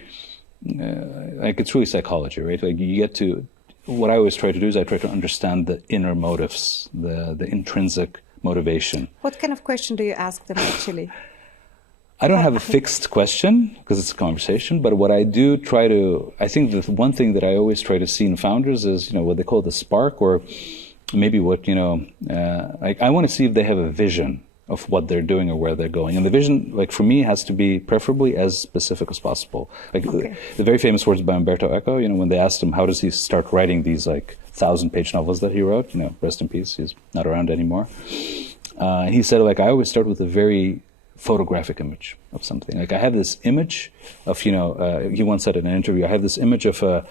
it's really psychology, right? You get to, what I always try to do is I try to understand the inner motives, the intrinsic motivation. What kind of question do you ask them actually? I don't have a fixed question because it's a conversation, but what I do try to, I think the one thing that I always try to see in founders is, what they call the spark, or maybe what, I want to see if they have a vision of what they're doing or where they're going. And the vision, for me, has to be preferably as specific as possible. The very famous words by Umberto Eco, when they asked him how does he start writing these 1,000-page novels that he wrote, rest in peace, he's not around anymore. He said, like, I always start with a very photographic image of something. Like, I have this image of, he once said in an interview, I have this image of a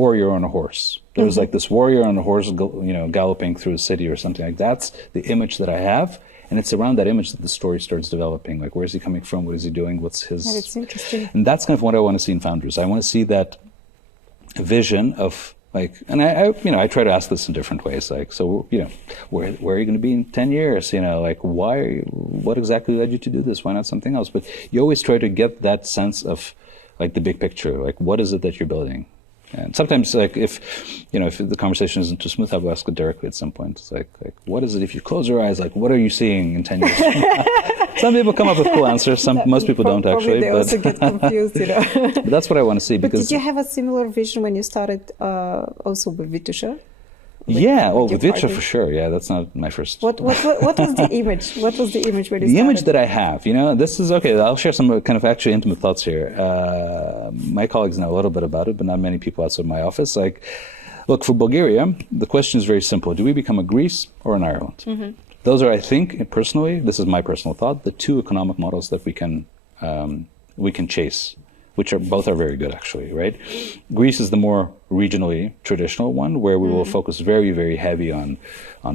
warrior on a horse. There's like this warrior on a horse, galloping through a city or something. Like, that's the image that I have. And it's around that image that the story starts developing. Like, where is he coming from? What is he doing? What's his... Oh, it's interesting. And that's kind of what I want to see in founders. I want to see that vision of, like, and I try to ask this in different ways. Like, so, where are you going to be in 10 years? Like, what exactly led you to do this? Why not something else? But you always try to get that sense of, like, the big picture. Like, what is it that you're building? And sometimes, like, if the conversation isn't too smooth, I will ask it directly at some point. It's like, what is it? If you close your eyes, like, what are you seeing in 10 years? Some people come up with cool answers. Most people don't, actually. They also get confused, But that's what I want to see. But because did you have a similar vision when you started also with Vitosha? Yeah, with Vitosha for sure. Yeah, that's not my first. What was the image? What was the image when you started? The image that I have, this is okay. I'll share some kind of actually intimate thoughts here. My colleagues know a little bit about it, but not many people outside my office. Like, look, for Bulgaria, the question is very simple: do we become a Greece or an Ireland? Mm-hmm. Those are, I think, personally, this is my personal thought, the two economic models that we can chase, which both are very good, actually, right? Greece is the more regionally traditional one, where we will focus very, very heavy on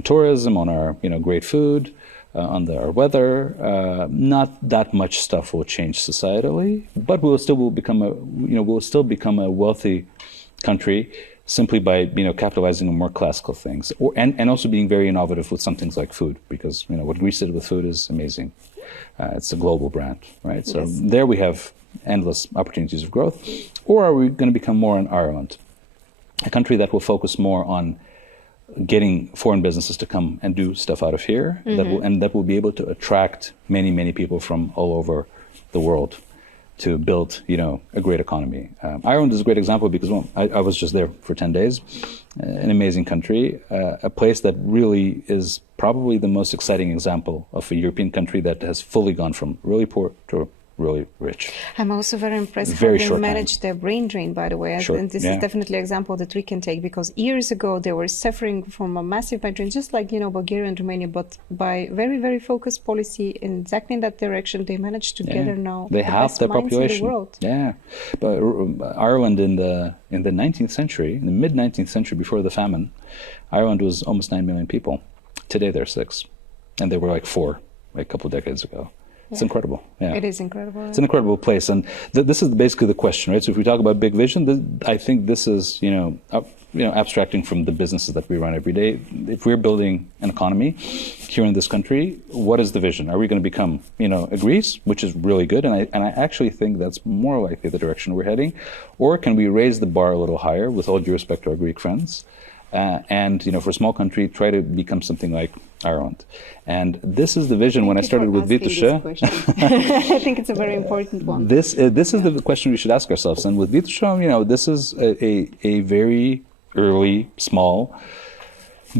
tourism, on our great food, on our weather. Not that much stuff will change societally, but we'll still become a wealthy country simply by capitalizing on more classical things, and also being very innovative with some things like food, because what Greece did with food is amazing. It's a global brand, right? So there we have endless opportunities of growth. Or are we going to become more in Ireland, a country that will focus more on getting foreign businesses to come and do stuff out of here, that will be able to attract many, many people from all over the world to build, a great economy. Ireland is a great example because I was just there for 10 days, an amazing country, a place that really is probably the most exciting example of a European country that has fully gone from really poor to really rich. I'm also very impressed how they managed their brain drain, by the way. Sure. And this is definitely an example that we can take, because years ago they were suffering from a massive brain drain, just like, Bulgaria and Romania, but by very, very focused policy in exactly in that direction, they managed to gather now they halved their population. In the world. Yeah. But Ireland in the 19th century, in the mid-19th century, before the famine, Ireland was almost 9 million people. Today they're 6. And they were like 4, like a couple of decades ago. It's incredible. Yeah. It is incredible. It's an incredible place. And this is basically the question, right? So if we talk about big vision, I think this is, abstracting from the businesses that we run every day. If we're building an economy here in this country, what is the vision? Are we going to become, a Greece, which is really good? And I actually think that's more likely the direction we're heading. Or can we raise the bar a little higher, with all due respect to our Greek friends? And for a small country, try to become something like Ireland. And this is the vision. When I started with Vitosha, I think it's a very important one. This is the question we should ask ourselves. And with Vitosha, this is a very early, small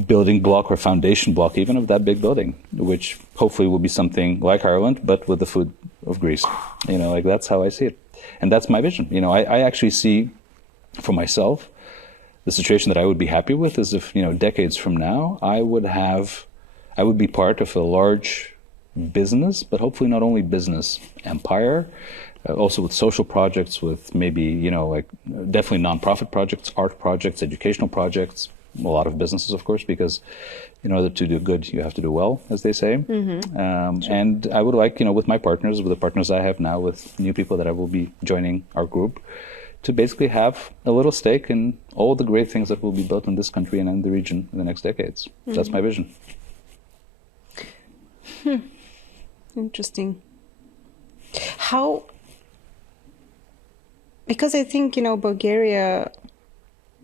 building block or foundation block even of that big building, which hopefully will be something like Ireland, but with the food of Greece. Like, that's how I see it. And that's my vision. I actually see for myself, the situation that I would be happy with is if, decades from now, I would be part of a large business, but hopefully not only business empire, also with social projects, with maybe, definitely nonprofit projects, art projects, educational projects, a lot of businesses, of course, because in order to do good, you have to do well, as they say. Sure. And I would like, with my partners, with the partners I have now, with new people that I will be joining our group, to basically have a little stake in all the great things that will be built in this country and in the region in the next decades. That's my vision. Interesting. How? Because I think, Bulgaria,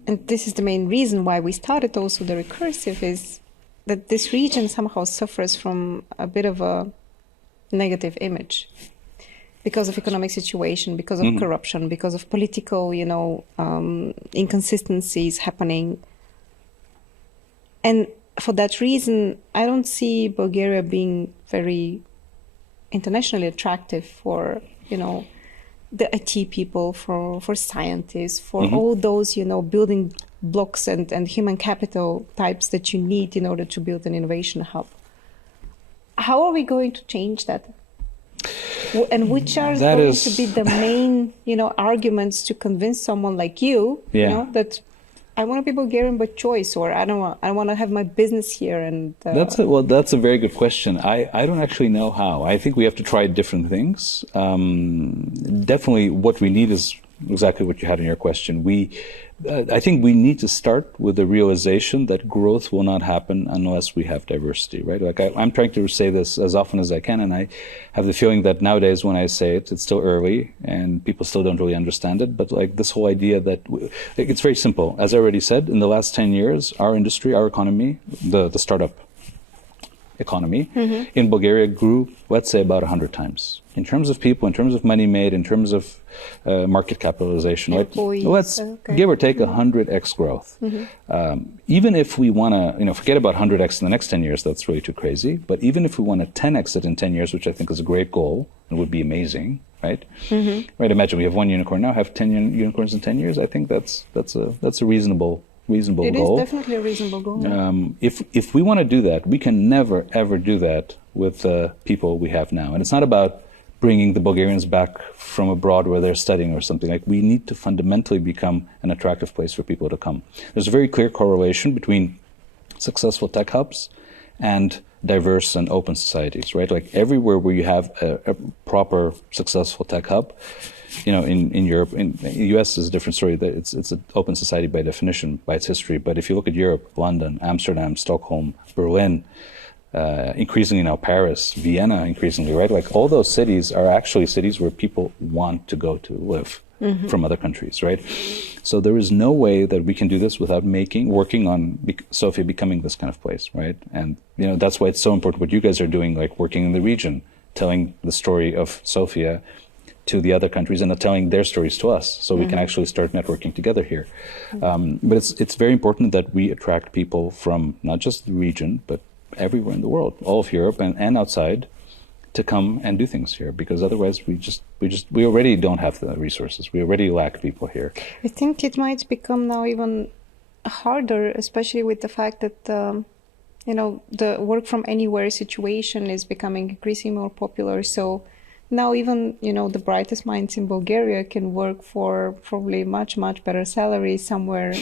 and this is the main reason why we started also the Recursive, is that this region somehow suffers from a bit of a negative image. Because of economic situation, because of corruption, because of political, inconsistencies happening. And for that reason, I don't see Bulgaria being very internationally attractive for, the IT people, for scientists, for all those, building blocks and human capital types that you need in order to build an innovation hub. How are we going to change that? And which are going to be the main, arguments to convince someone like you, that I want to be Bulgarian by choice, or I want to have my business here. And that's a very good question. I don't actually know how. I think we have to try different things. Definitely, what we need is exactly what you had in your question. I think we need to start with the realization that growth will not happen unless we have diversity, right? Like I'm trying to say this as often as I can, and I have the feeling that nowadays when I say it, it's still early and people still don't really understand it. But like this whole idea that it's very simple. As I already said, in the last 10 years, our industry, our economy, the startup economy in Bulgaria grew, let's say, about 100 times. In terms of people, in terms of money made, in terms of market capitalization, right? Let's give or take 100x growth. Even if we want to, forget about 100x in the next 10 years, that's really too crazy. But even if we want to 10x it in 10 years, which I think is a great goal, it would be amazing, right? Right. Imagine we have one unicorn now, have 10 unicorns in 10 years. I think that's a reasonable goal. It is definitely a reasonable goal. If we want to do that, we can never, ever do that with the people we have now. And it's not about bringing the Bulgarians back from abroad where they're studying or something. Like, we need to fundamentally become an attractive place for people to come. There's a very clear correlation between successful tech hubs and diverse and open societies, right? Like everywhere where you have a proper successful tech hub, in Europe, in the US is a different story. It's an open society by definition, by its history. But if you look at Europe, London, Amsterdam, Stockholm, Berlin, increasingly now Paris, Vienna, increasingly, right? Like all those cities are actually cities where people want to go to live from other countries, right? So there is no way that we can do this without working on Sofia becoming this kind of place, right? And that's why it's so important what you guys are doing, like working in the region, telling the story of Sofia to the other countries and telling their stories to us, so we can actually start networking together here. But it's very important that we attract people from not just the region, but everywhere in the world, all of Europe and outside, to come and do things here, because otherwise we already don't have the resources. We already lack people here. I think it might become now even harder, especially with the fact that the work from anywhere situation is becoming increasingly more popular. So now even, the brightest minds in Bulgaria can work for probably much, much better salary somewhere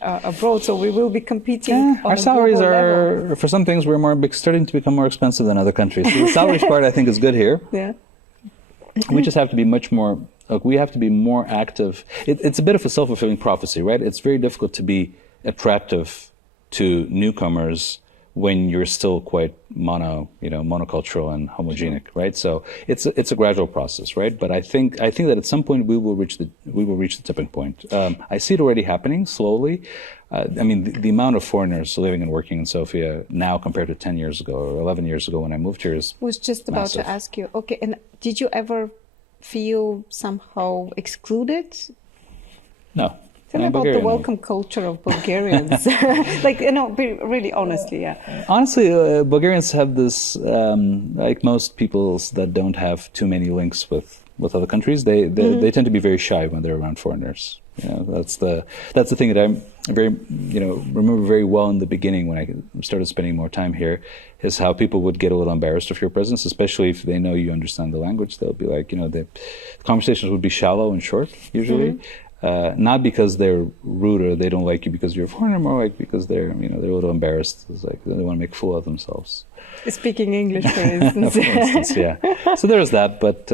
abroad. So we will be competing on our salaries are, for some things, we're starting to become more expensive than other countries. So the salaries part, I think, is good here. Yeah. We just have to be much more, we have to be more active. It's a bit of a self-fulfilling prophecy, right? It's very difficult to be attractive to newcomers when you're still quite monocultural and homogenic, right? So it's a gradual process, right? But I think that at some point we will reach the tipping point. I see it already happening slowly. The amount of foreigners living and working in Sofia now compared to 10 years ago or 11 years ago when I moved here is was just about massive. to ask you. Okay, and did you ever feel somehow excluded? No. Tell me about the welcome culture of Bulgarians. Really honestly, yeah. Honestly, Bulgarians have this, like most peoples that don't have too many links with other countries, they tend to be very shy when they're around foreigners. That's the thing that I remember very well in the beginning when I started spending more time here, is how people would get a little embarrassed of your presence, especially if they know you understand the language. They'll be like, the conversations would be shallow and short usually. Not because they're rude or they don't like you because you're a foreigner, more like because they're a little embarrassed. It's like they want to make a fool of themselves. Speaking English, for instance. For instance, yeah. So there's that, but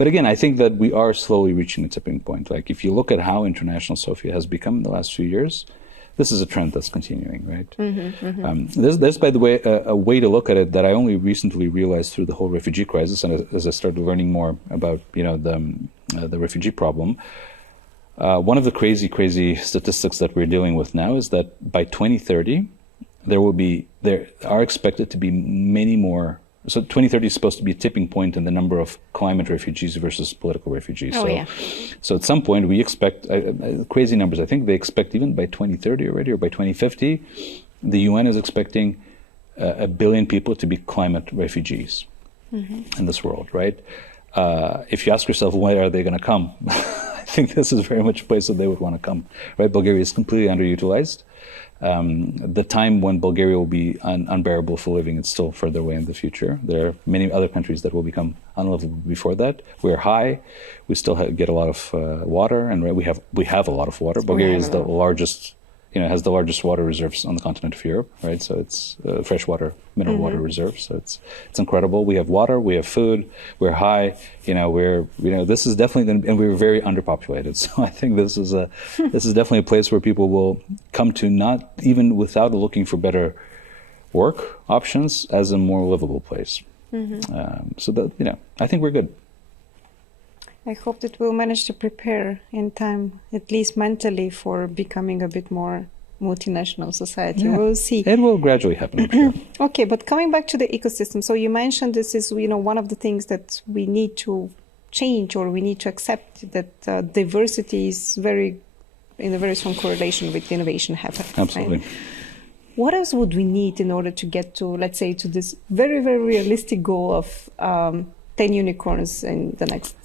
again, I think that we are slowly reaching a tipping point. Like if you look at how international Sofia has become in the last few years, this is a trend that's continuing, right? There's, by the way, a way to look at it that I only recently realized through the whole refugee crisis, and as I started learning more about the refugee problem. One of the crazy statistics that we're dealing with now is that by 2030, there are expected to be many more. So 2030 is supposed to be a tipping point in the number of climate refugees versus political refugees. So at some point we expect crazy numbers. I think they expect even by 2030 already, or by 2050, the UN is expecting 1 billion people to be climate refugees in this world, right? if you ask yourself, when are they going to come? I think this is very much a place that they would want to come, right? Bulgaria is completely underutilized. The time when Bulgaria will be unbearable for living is still further away in the future. There are many other countries that will become unlivable before that. We're high. We still get a lot of water, and we have a lot of water. Bulgaria is the largest, has the largest water reserves on the continent of Europe, right? So it's freshwater, mineral water reserves. So it's incredible. We have water, we have food, we're high. This is definitely, and we're very underpopulated. So I think this is definitely a place where people will come to, not even without looking for better work options, as a more livable place. So that I think we're good. I hope that we'll manage to prepare in time, at least mentally, for becoming a bit more multinational society. Yeah. We'll see. It will gradually happen, I'm sure. Okay, but coming back to the ecosystem, so you mentioned this is one of the things that we need to change, or we need to accept, that diversity is in a very strong correlation with innovation happening. Absolutely. Right? What else would we need in order to get to, let's say, to this very, very realistic goal of 10 unicorns in the next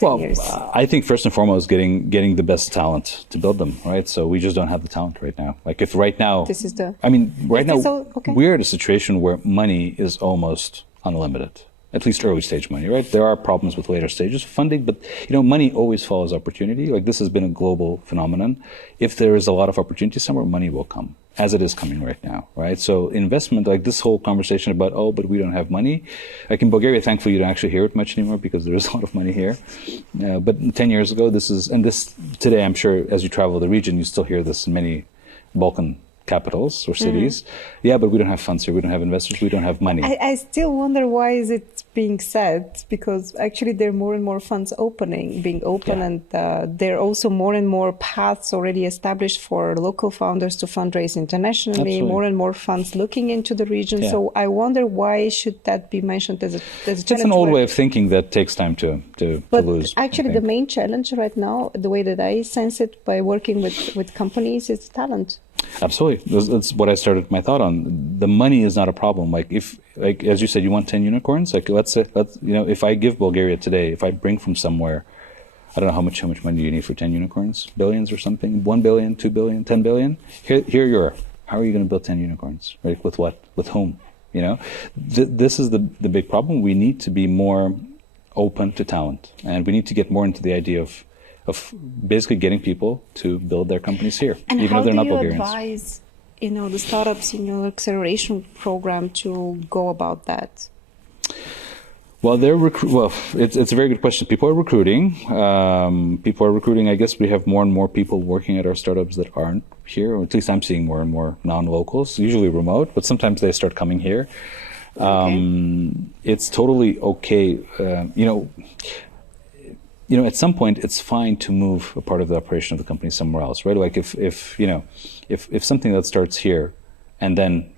10 years? I think first and foremost, getting the best talent to build them, right? So we just don't have the talent right now. Like if right now, we're at a situation where money is almost unlimited. At least early stage money, right? There are problems with later stages of funding, but money always follows opportunity. Like this has been a global phenomenon. If there is a lot of opportunity somewhere, money will come, as it is coming right now, right? So investment, like this whole conversation about, but we don't have money. Like in Bulgaria, thankfully, you don't actually hear it much anymore because there is a lot of money here. But 10 years ago, today, I'm sure, as you travel the region, you still hear this in many Balkan capitals or cities. Yeah, but we don't have funds here. We don't have investors. We don't have money. I still wonder why is it being said, because actually there are more and more funds being open, and there are also more and more paths already established for local founders to fundraise internationally. Absolutely. More and more funds looking into the region. So I wonder, why should that be mentioned as a challenge? It's an old way of thinking that takes time to lose. Actually, the main challenge right now, the way that I sense it by working with companies, is talent. Absolutely. That's what I started my thought on. The money is not a problem. As you said, you want 10 unicorns. Like let's say, if I give Bulgaria today, if I bring from somewhere, I don't know how much money do you need for 10 unicorns? Billions or something? 1 billion, 2 billion, 10 billion? Here you are. How are you going to build 10 unicorns? Right? With what? With whom? This is the big problem. We need to be more open to talent, and we need to get more into the idea of basically getting people to build their companies here, and even if they're not Bulgarians. How do you advise, the startups in your acceleration program to go about that? Well, it's a very good question. People are recruiting. I guess we have more and more people working at our startups that aren't here, or at least I'm seeing more and more non-locals, usually remote, but sometimes they start coming here. It's totally okay. At some point, it's fine to move a part of the operation of the company somewhere else, right? Like if something that starts here and then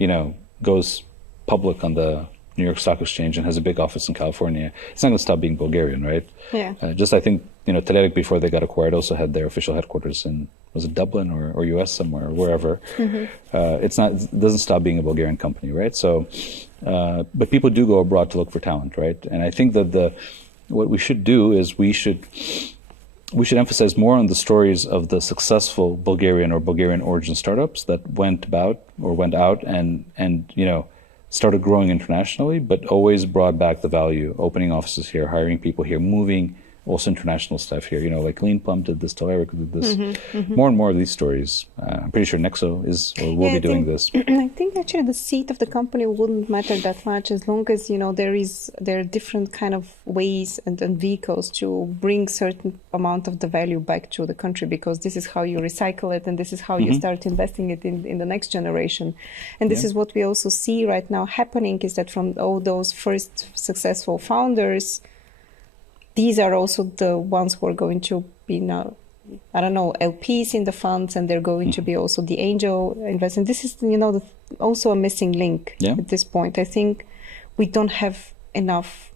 goes public on the New York Stock Exchange and has a big office in California, it's not going to stop being Bulgarian, right? Yeah. I think Telerik, before they got acquired, also had their official headquarters in, was it Dublin or US somewhere, or wherever. It doesn't stop being a Bulgarian company, right? So, but people do go abroad to look for talent, right? And I think that what we should do is we should emphasize more on the stories of the successful Bulgarian or Bulgarian origin startups that went out and started growing internationally, but always brought back the value, opening offices here, hiring people here, moving also international stuff here. Like Lean Pump did this, Telerik did this. More and more of these stories. I'm pretty sure Nexo will be doing this. I think actually the seat of the company wouldn't matter that much, as long as there are different kind of ways and vehicles to bring certain amount of the value back to the country, because this is how you recycle it, and this is how you start investing it in the next generation. And this is what we also see right now happening, is that from all those first successful founders, these are also the ones who are going to be now, LPs in the funds, and they're going to be also the angel investors. This is, also a missing link at this point. I think we don't have enough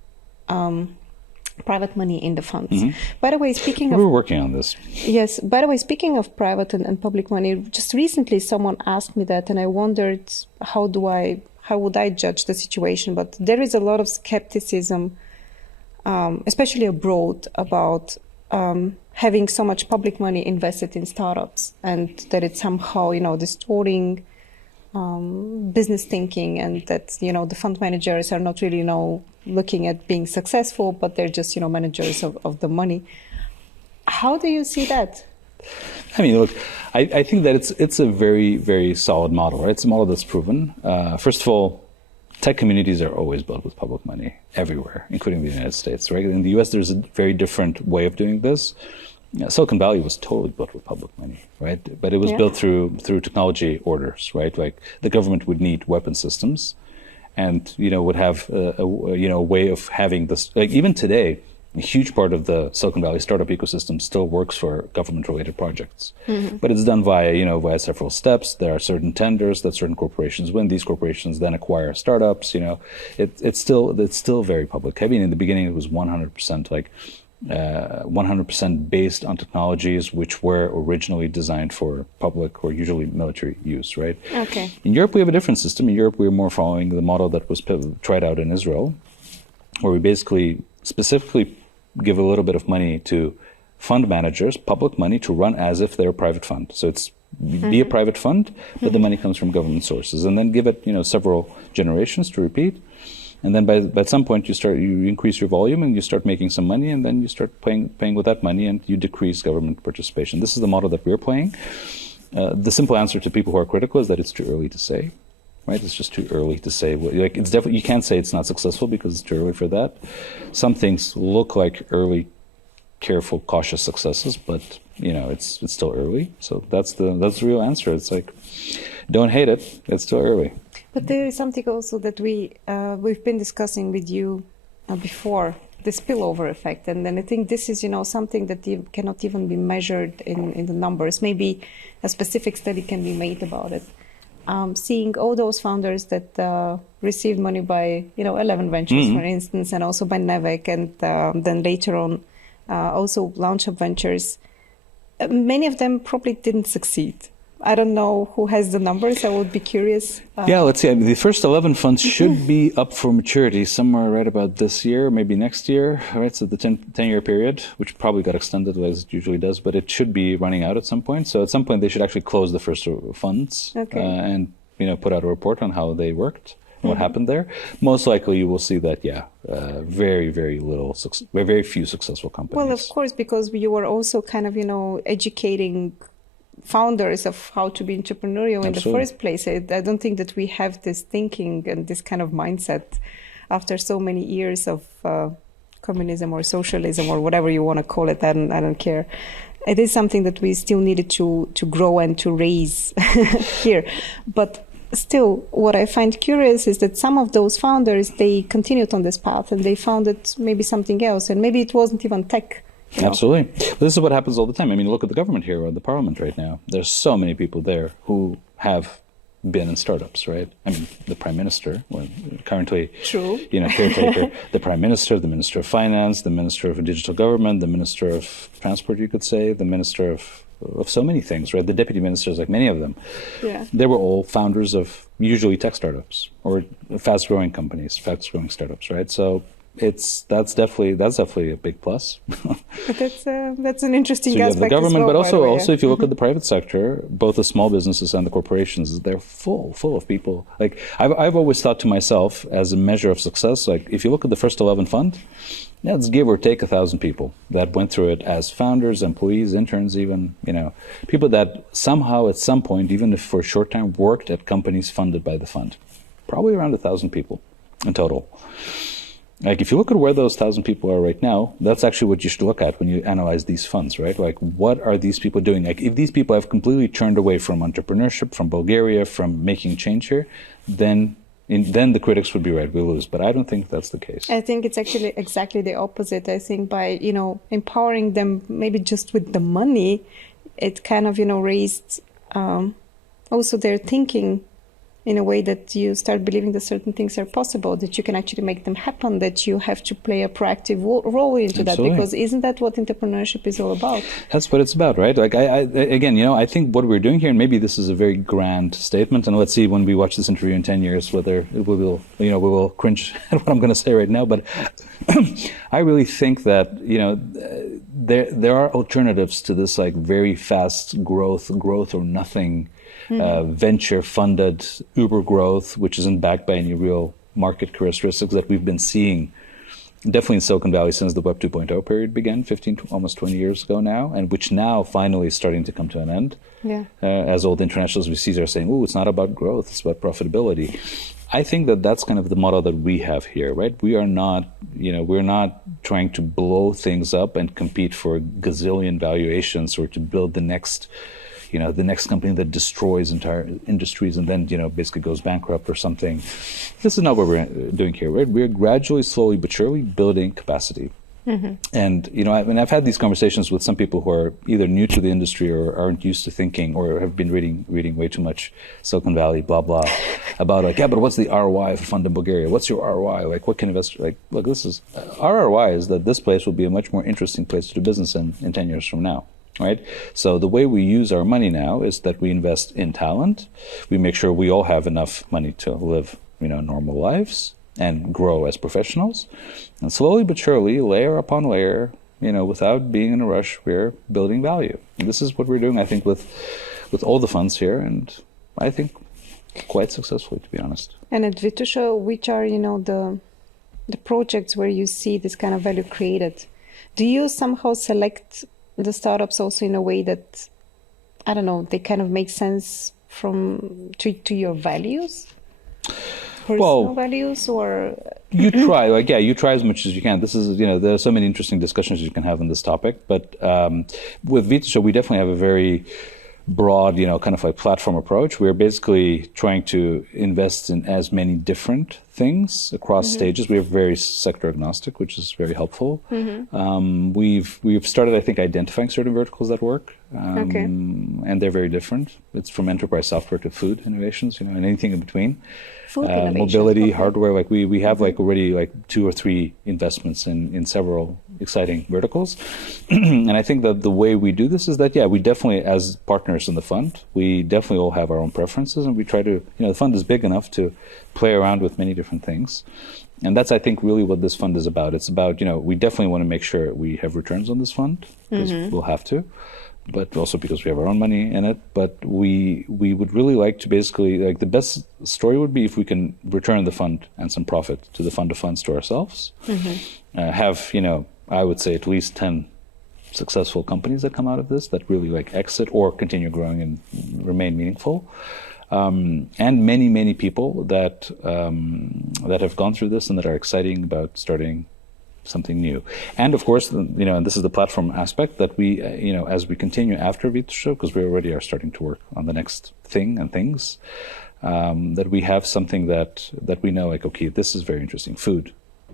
private money in the funds. By the way, we're working on this. Yes. By the way, speaking of private and public money, just recently someone asked me that, and I wondered how would I judge the situation? But there is a lot of skepticism especially abroad, about having so much public money invested in startups, and that it's somehow, distorting business thinking, and that, the fund managers are not really, looking at being successful, but they're just, managers of the money. How do you see that? I mean, look, I think that it's a very, very solid model, right? It's a model that's proven. First of all, tech communities are always built with public money everywhere, including the United States, right? In the US, there's a very different way of doing this. Silicon Valley was totally built with public money, right? But it was built through technology orders, right? Like the government would need weapon systems, and would have a way of having this. Like even today, a huge part of the Silicon Valley startup ecosystem still works for government-related projects, but it's done via several steps. There are certain tenders that certain corporations win. These corporations then acquire startups. It's still very public heavy. And in the beginning, it was 100% 100% based on technologies which were originally designed for public or usually military use, right? Okay. In Europe, we have a different system. In Europe, we're more following the model that was tried out in Israel, where we basically specifically give a little bit of money to fund managers, public money, to run as if they're a private fund. So it's be a private fund, but the money comes from government sources, and then give it several generations to repeat. And then by some point you increase your volume and you start making some money, and then you start paying with that money, and you decrease government participation. This is the model that we're playing. The simple answer to people who are critical is that it's too early to say, right? It's just too early to say. It's definitely, you can't say it's not successful because it's too early for that. Some things look like early, careful, cautious successes, but it's still early. So that's the real answer. It's like, don't hate it. It's still early. But there is something also that we've been discussing with you before, the spillover effect, and then I think this is something that cannot even be measured in the numbers. Maybe a specific study can be made about it. Seeing all those founders that received money by 11 Ventures, for instance, and also by Nevek, and then later on also Launch Up Ventures, many of them probably didn't succeed. I don't know who has the numbers. I would be curious. Yeah, let's see. The first 11 funds should be up for maturity somewhere right about this year, maybe next year, right? So the 10-year period, which probably got extended as it usually does, but it should be running out at some point. So at some point, they should actually close the first funds and put out a report on how they worked and what happened there. Most likely, you will see that, very, very very few successful companies. Well, of course, because you were also kind of, educating founders of how to be entrepreneurial in the first place. I don't think that we have this thinking and this kind of mindset after so many years of communism or socialism or whatever you want to call it. I don't care. It is something that we still needed to grow and to raise here. But still, what I find curious is that some of those founders, they continued on this path and they founded maybe something else, and maybe it wasn't even tech. Absolutely. This is what happens all the time. I mean, look at the government here or the parliament right now. There's so many people there who have been in startups, right? I mean, the prime minister, currently, caretaker, the prime minister, the minister of finance, the minister of digital government, the minister of transport, you could say, the minister of so many things, right? The deputy ministers, like many of them, they were all founders of usually tech startups or fast-growing companies, fast-growing startups, right? So that's definitely a big plus. But that's an interesting so you aspect have the government, as well, but also if you look at the private sector, both the small businesses and the corporations, they're full of people. Like I've always thought to myself, as a measure of success, like if you look at the first 11 fund, it's give or take 1,000 people that went through it as founders, employees, interns, even people that somehow at some point, even if for a short time, worked at companies funded by the fund. Probably around 1,000 people in total. Like if you look at where those 1,000 people are right now, that's actually what you should look at when you analyze these funds, right? Like what are these people doing? Like if these people have completely turned away from entrepreneurship, from Bulgaria, from making change here, then the critics would be right, we lose. But I don't think that's the case. I think it's actually exactly the opposite. I think by, empowering them maybe just with the money, it kind of, raised also their thinking in a way that you start believing that certain things are possible, that you can actually make them happen, that you have to play a proactive role into that, because isn't that what entrepreneurship is all about? That's what it's about, right? Like again, I think what we're doing here, and maybe this is a very grand statement, and let's see when we watch this interview in 10 years whether we will cringe at what I'm going to say right now, but I really think that, there are alternatives to this like very fast growth or nothing venture funded uber growth, which isn't backed by any real market characteristics that we've been seeing definitely in Silicon Valley since the Web 2.0 period began almost 20 years ago now, and which now finally is starting to come to an end. As all the international VCs are saying, it's not about growth, it's about profitability. I think that that's kind of the model that we have here, right? We are not, we're not trying to blow things up and compete for gazillion valuations or to build the next company that destroys entire industries and then, basically goes bankrupt or something. This is not what we're doing here, right? We're gradually, slowly but surely building capacity. And, I've had these conversations with some people who are either new to the industry or aren't used to thinking or have been reading way too much Silicon Valley, blah, blah, about but what's the ROI of a fund in Bulgaria? What's your ROI? Like, what can investors, look, our ROI is that this place will be a much more interesting place to do business in 10 years from now. Right? So the way we use our money now is that we invest in talent. We make sure we all have enough money to live, normal lives and grow as professionals. And slowly but surely, layer upon layer, without being in a rush, we're building value. And this is what we're doing, I think, with all the funds here, and I think quite successfully, to be honest. And at Vitosha, which are, the projects where you see this kind of value created? Do you somehow select the startups also in a way that, I don't know, they kind of make sense to your values? Personal values, or you try, you try as much as you can. This is, there are so many interesting discussions you can have on this topic. But with Vitosha, we definitely have a very broad, kind of like platform approach. We're basically trying to invest in as many different things across stages. We are very sector agnostic, which is very helpful. We've started, I think, identifying certain verticals that work, and they're very different. It's from enterprise software to food innovations, and anything in between. Mobility, hardware. Like we have already 2 or 3 investments in several exciting verticals. And I think that the way we do this is that, we definitely, as partners in the fund, we definitely all have our own preferences, and we try to, the fund is big enough to play around with many different things. And that's, I think, really what this fund is about. It's about, we definitely want to make sure we have returns on this fund, because we'll have to, but also because we have our own money in it. But we would really like to basically, the best story would be if we can return the fund and some profit to the fund of funds to ourselves. Have, I would say at least 10 successful companies that come out of this that really exit or continue growing and remain meaningful. And many, many people that have gone through this and that are exciting about starting something new. And of course, and this is the platform aspect that we, as we continue after Vitosha, because we already are starting to work on the next thing and things, that we have something that we know, okay, this is very interesting. Food,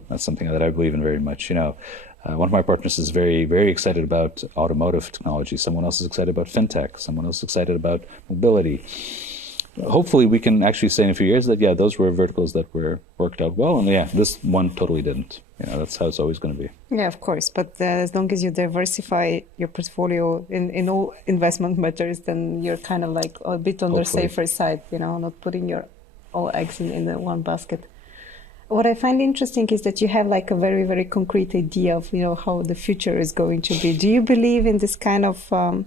that's something that I believe in very much. One of my partners is very, very excited about automotive technology. Someone else is excited about fintech. Someone else is excited about mobility. Hopefully we can actually say in a few years that, those were verticals that were worked out well. And this one totally didn't. That's how it's always going to be. Yeah, of course. But as long as you diversify your portfolio in all investment matters, then you're kind of a bit on the safer side, not putting your all eggs in the one basket. What I find interesting is that you have a very, very concrete idea of, how the future is going to be. Do you believe in this kind of...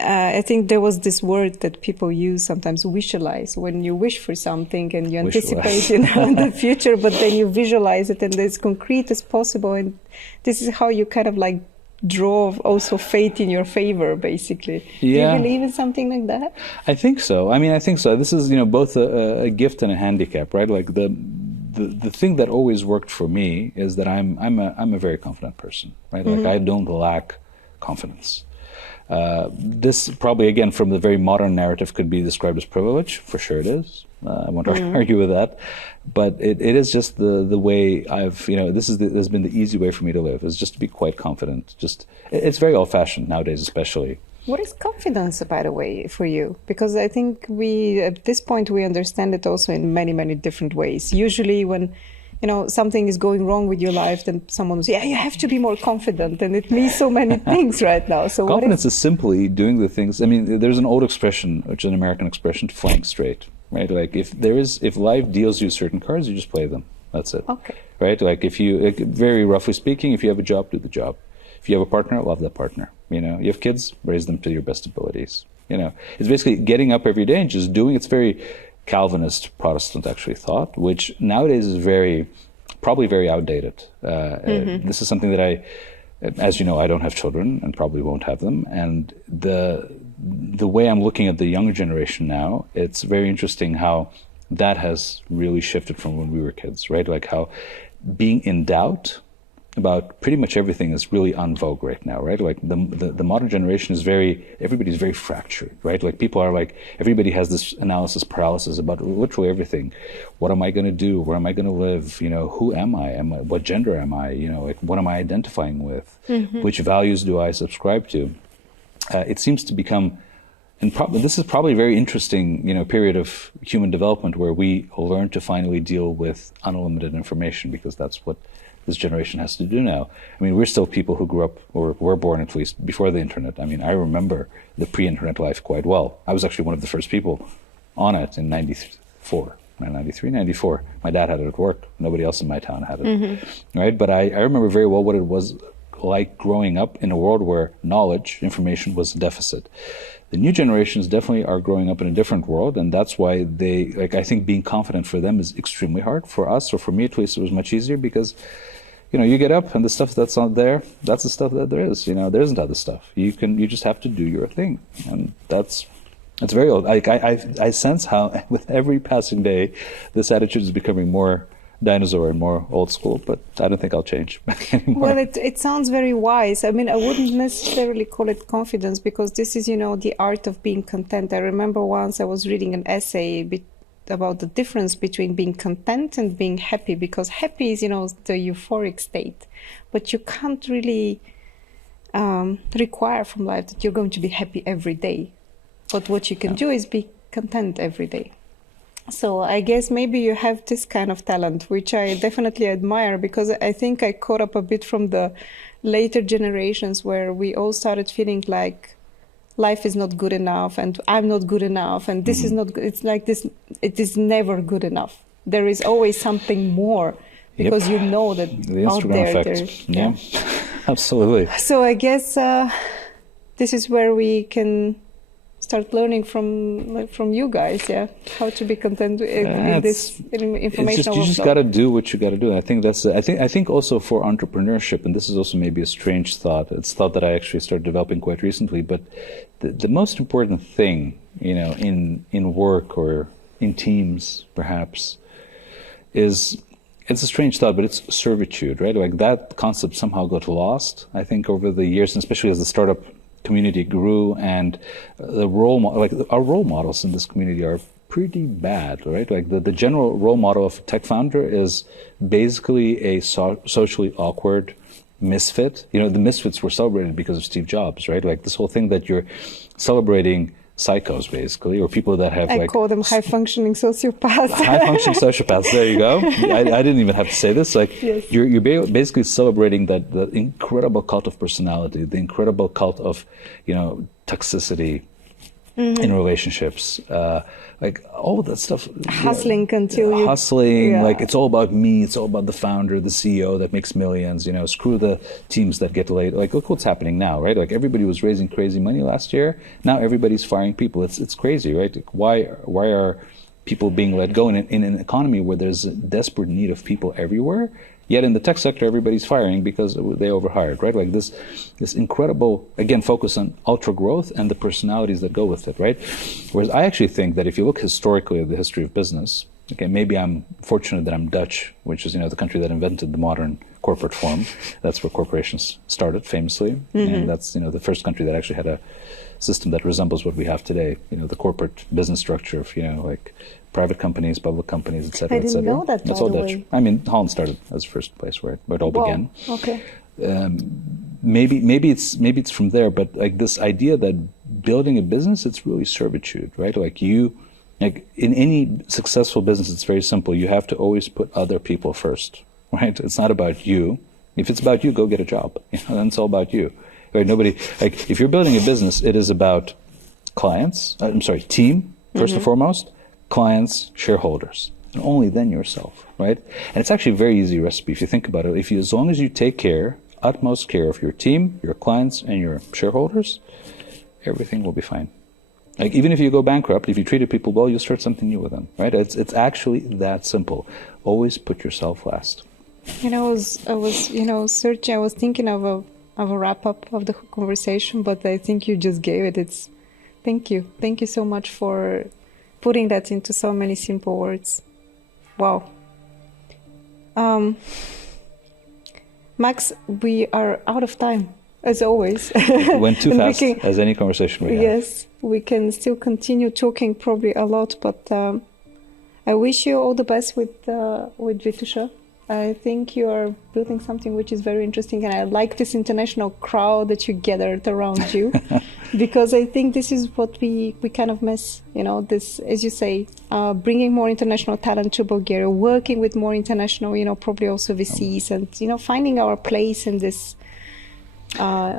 I think there was this word that people use sometimes, visualize, when you wish for something and you anticipate the future, but then you visualize it and it's as concrete as possible. And this is how you kind of draw also fate in your favor, basically. Yeah. Do you believe in something like that? I think so. I think so. This is, both a gift and a handicap, right? The thing that always worked for me is that I'm a very confident person, right? I don't lack confidence. This probably, again, from the very modern narrative, could be described as privilege. For sure it is. I won't argue with that. But it is just the way I've, this has been the easy way for me to live, is just to be quite confident. It's very old-fashioned nowadays, especially. What is confidence, by the way, for you? Because I think we, at this point, we understand it also in many, many different ways. Usually when, something is going wrong with your life, then someone says, yeah, you have to be more confident. And it means so many things right now. So confidence is simply doing the things. I mean, there's an old expression, which is an American expression, flying straight, right? Like if life deals you certain cards, you just play them. That's it. Okay. Right? Like very roughly speaking, if you have a job, do the job. If you have a partner, love that partner. You have kids, raise them to your best abilities. It's basically getting up every day and just doing. It's very Calvinist Protestant actually thought, which nowadays is probably very outdated. This is something that as you know, I don't have children and probably won't have them. And the way I'm looking at the younger generation now, it's very interesting how that has really shifted from when we were kids, right? Like how being in doubt about pretty much everything is really en vogue right now, right? Like the modern generation is everybody's very fractured, right? Like people are like, everybody has this analysis paralysis about literally everything. What am I going to do? Where am I going to live? Who am I? What gender am I? Like what am I identifying with? Which values do I subscribe to? It seems to become, and this is probably a very interesting, period of human development where we learn to finally deal with unlimited information, because that's what this generation has to do now. I mean, we're still people who grew up, or were born at least, before the internet. I mean, I remember the pre-internet life quite well. I was actually one of the first people on it in 94, 93, 94. My dad had it at work. Nobody else in my town had it, right? But I remember very well what it was like growing up in a world where knowledge, information was a deficit. The new generations definitely are growing up in a different world, and that's why I think being confident for them is extremely hard. For us, or for me at least, it was much easier because you get up and the stuff that's not there, that's the stuff that there is. There isn't other stuff. You just have to do your thing. And it's very old. I sense how with every passing day, this attitude is becoming more dinosaur and more old school, but I don't think I'll change anymore. Well, it sounds very wise. I mean, I wouldn't necessarily call it confidence, because this is, the art of being content. I remember once I was reading an essay about the difference between being content and being happy, because happy is, the euphoric state, but you can't really require from life that you're going to be happy every day. But what you can do is be content every day. So I guess maybe you have this kind of talent, which I definitely admire, because I think I caught up a bit from the later generations where we all started feeling like life is not good enough and I'm not good enough and this is not good. It's like this, it is never good enough. There is always something more, because the that out Instagram there. Effect. Yeah, absolutely. So I guess this is where we can start learning from you guys, how to be content in this information. You just got to do what you got to do. And I think that's. I think also for entrepreneurship, and this is also maybe a strange thought. It's a thought that I actually started developing quite recently. But the most important thing, in work or in teams, perhaps, is. It's a strange thought, but it's servitude, right? Like that concept somehow got lost, I think, over the years, and especially as the startup community grew, and our role models in this community are pretty bad, right? Like the general role model of a tech founder is basically a socially awkward misfit. The misfits were celebrated because of Steve Jobs, right? Like this whole thing that you're celebrating psychos, basically, or people that have I call them high-functioning sociopaths. High-functioning sociopaths. There you go. I didn't even have to say this. Like yes. You're basically celebrating the incredible cult of personality, the incredible cult of toxicity in relationships, like all of that stuff. Hustling like it's all about me. It's all about the founder, the CEO that makes millions. Screw the teams that get laid. Like look what's happening now, right? Like everybody was raising crazy money last year. Now everybody's firing people. It's crazy, right? Like, why are people being let go in an economy where there's a desperate need of people everywhere? Yet in the tech sector, everybody's firing because they overhired, right? Like this incredible, again, focus on ultra growth and the personalities that go with it, right? Whereas I actually think that if you look historically at the history of business, okay, maybe I'm fortunate that I'm Dutch, which is, the country that invented the modern corporate form. That's where corporations started famously. And that's, the first country that actually had a system that resembles what we have today. The corporate business structure of, like private companies, public companies, et cetera, I didn't know that, That's all Dutch. I mean, Holland started as the first place where it all began. Okay. Maybe it's from there, but like this idea that building a business, it's really servitude, right? Like in any successful business, it's very simple. You have to always put other people first, right? It's not about you. If it's about you, go get a job. Then it's all about you. Right? If you're building a business, it is about team, first and foremost, clients, shareholders, and only then yourself, right? And it's actually a very easy recipe if you think about it. As long as you take utmost care of your team, your clients, and your shareholders, everything will be fine. Like even if you go bankrupt, if you treated people well, you'll start something new with them, right? It's actually that simple. Always put yourself last. I was searching. I was thinking of a wrap up of the conversation, but I think you just gave it. Thank you so much for putting that into so many simple words. Wow. Max, we are out of time, as always. It went too fast, as any conversation we have. Yes, we can still continue talking probably a lot, but I wish you all the best with Vitosha. I think you are building something which is very interesting, and I like this international crowd that you gathered around you, because I think this is what we kind of miss, this, as you say, bringing more international talent to Bulgaria, working with more international, probably also VCs, and, finding our place in this.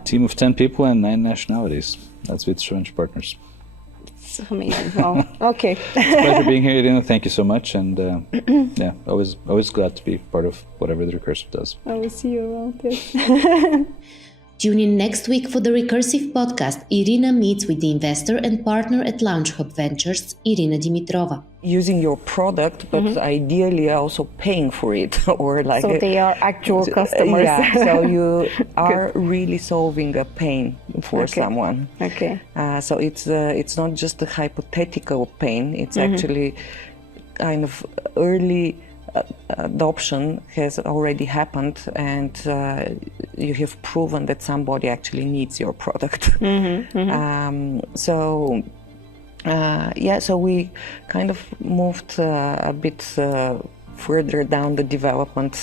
Team of 10 people and 9 nationalities. That's Vitosha Venture Partners. It's amazing. Wow. Okay. It's a pleasure being here, Irina. Thank you so much. And always glad to be part of whatever the Recursive does. I will see you around. Yes. Tune in next week for the Recursive podcast. Irina meets with the investor and partner at LaunchHub Ventures, Irina Dimitrova. Using your product, but ideally also paying for it, or like. So they are actual customers. Yeah. So you are really solving a pain for someone. Okay. So it's not just a hypothetical pain. It's actually kind of early adoption has already happened, and you have proven that somebody actually needs your product. So we kind of moved a bit further down the development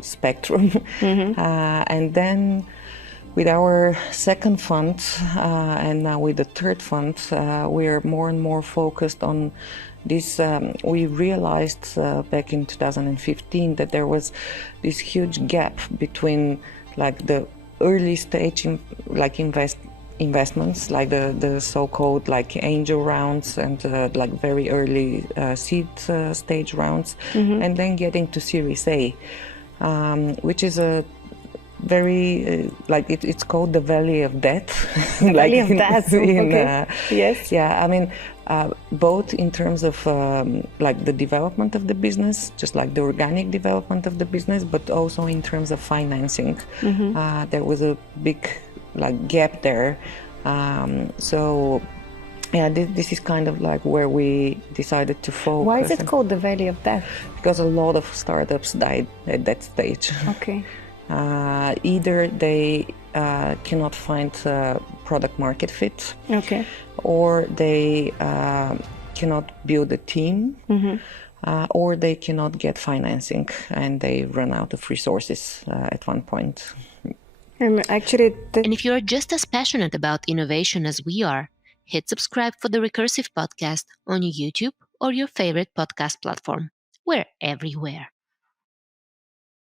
spectrum, and then with our second fund and now with the third fund, we are more and more focused on this. We realized back in 2015 that there was this huge gap between like the early stage investments, like the so-called like angel rounds and like very early seed stage rounds, and then getting to Series A, which is a very it's called the Valley of Death. The Valley of Death. Yes. Yeah, I mean, both in terms of like the development of the business, just like the organic development of the business, but also in terms of financing. There was a big gap there. So yeah, this is kind of like where we decided to focus. Why is it called the Valley of Death? Because a lot of startups died at that stage. Okay. Either they cannot find product market fit, or they cannot build a team, or they cannot get financing and they run out of resources at one point. And if you're just as passionate about innovation as we are, hit subscribe for the Recursive podcast on YouTube or your favorite podcast platform. We're everywhere.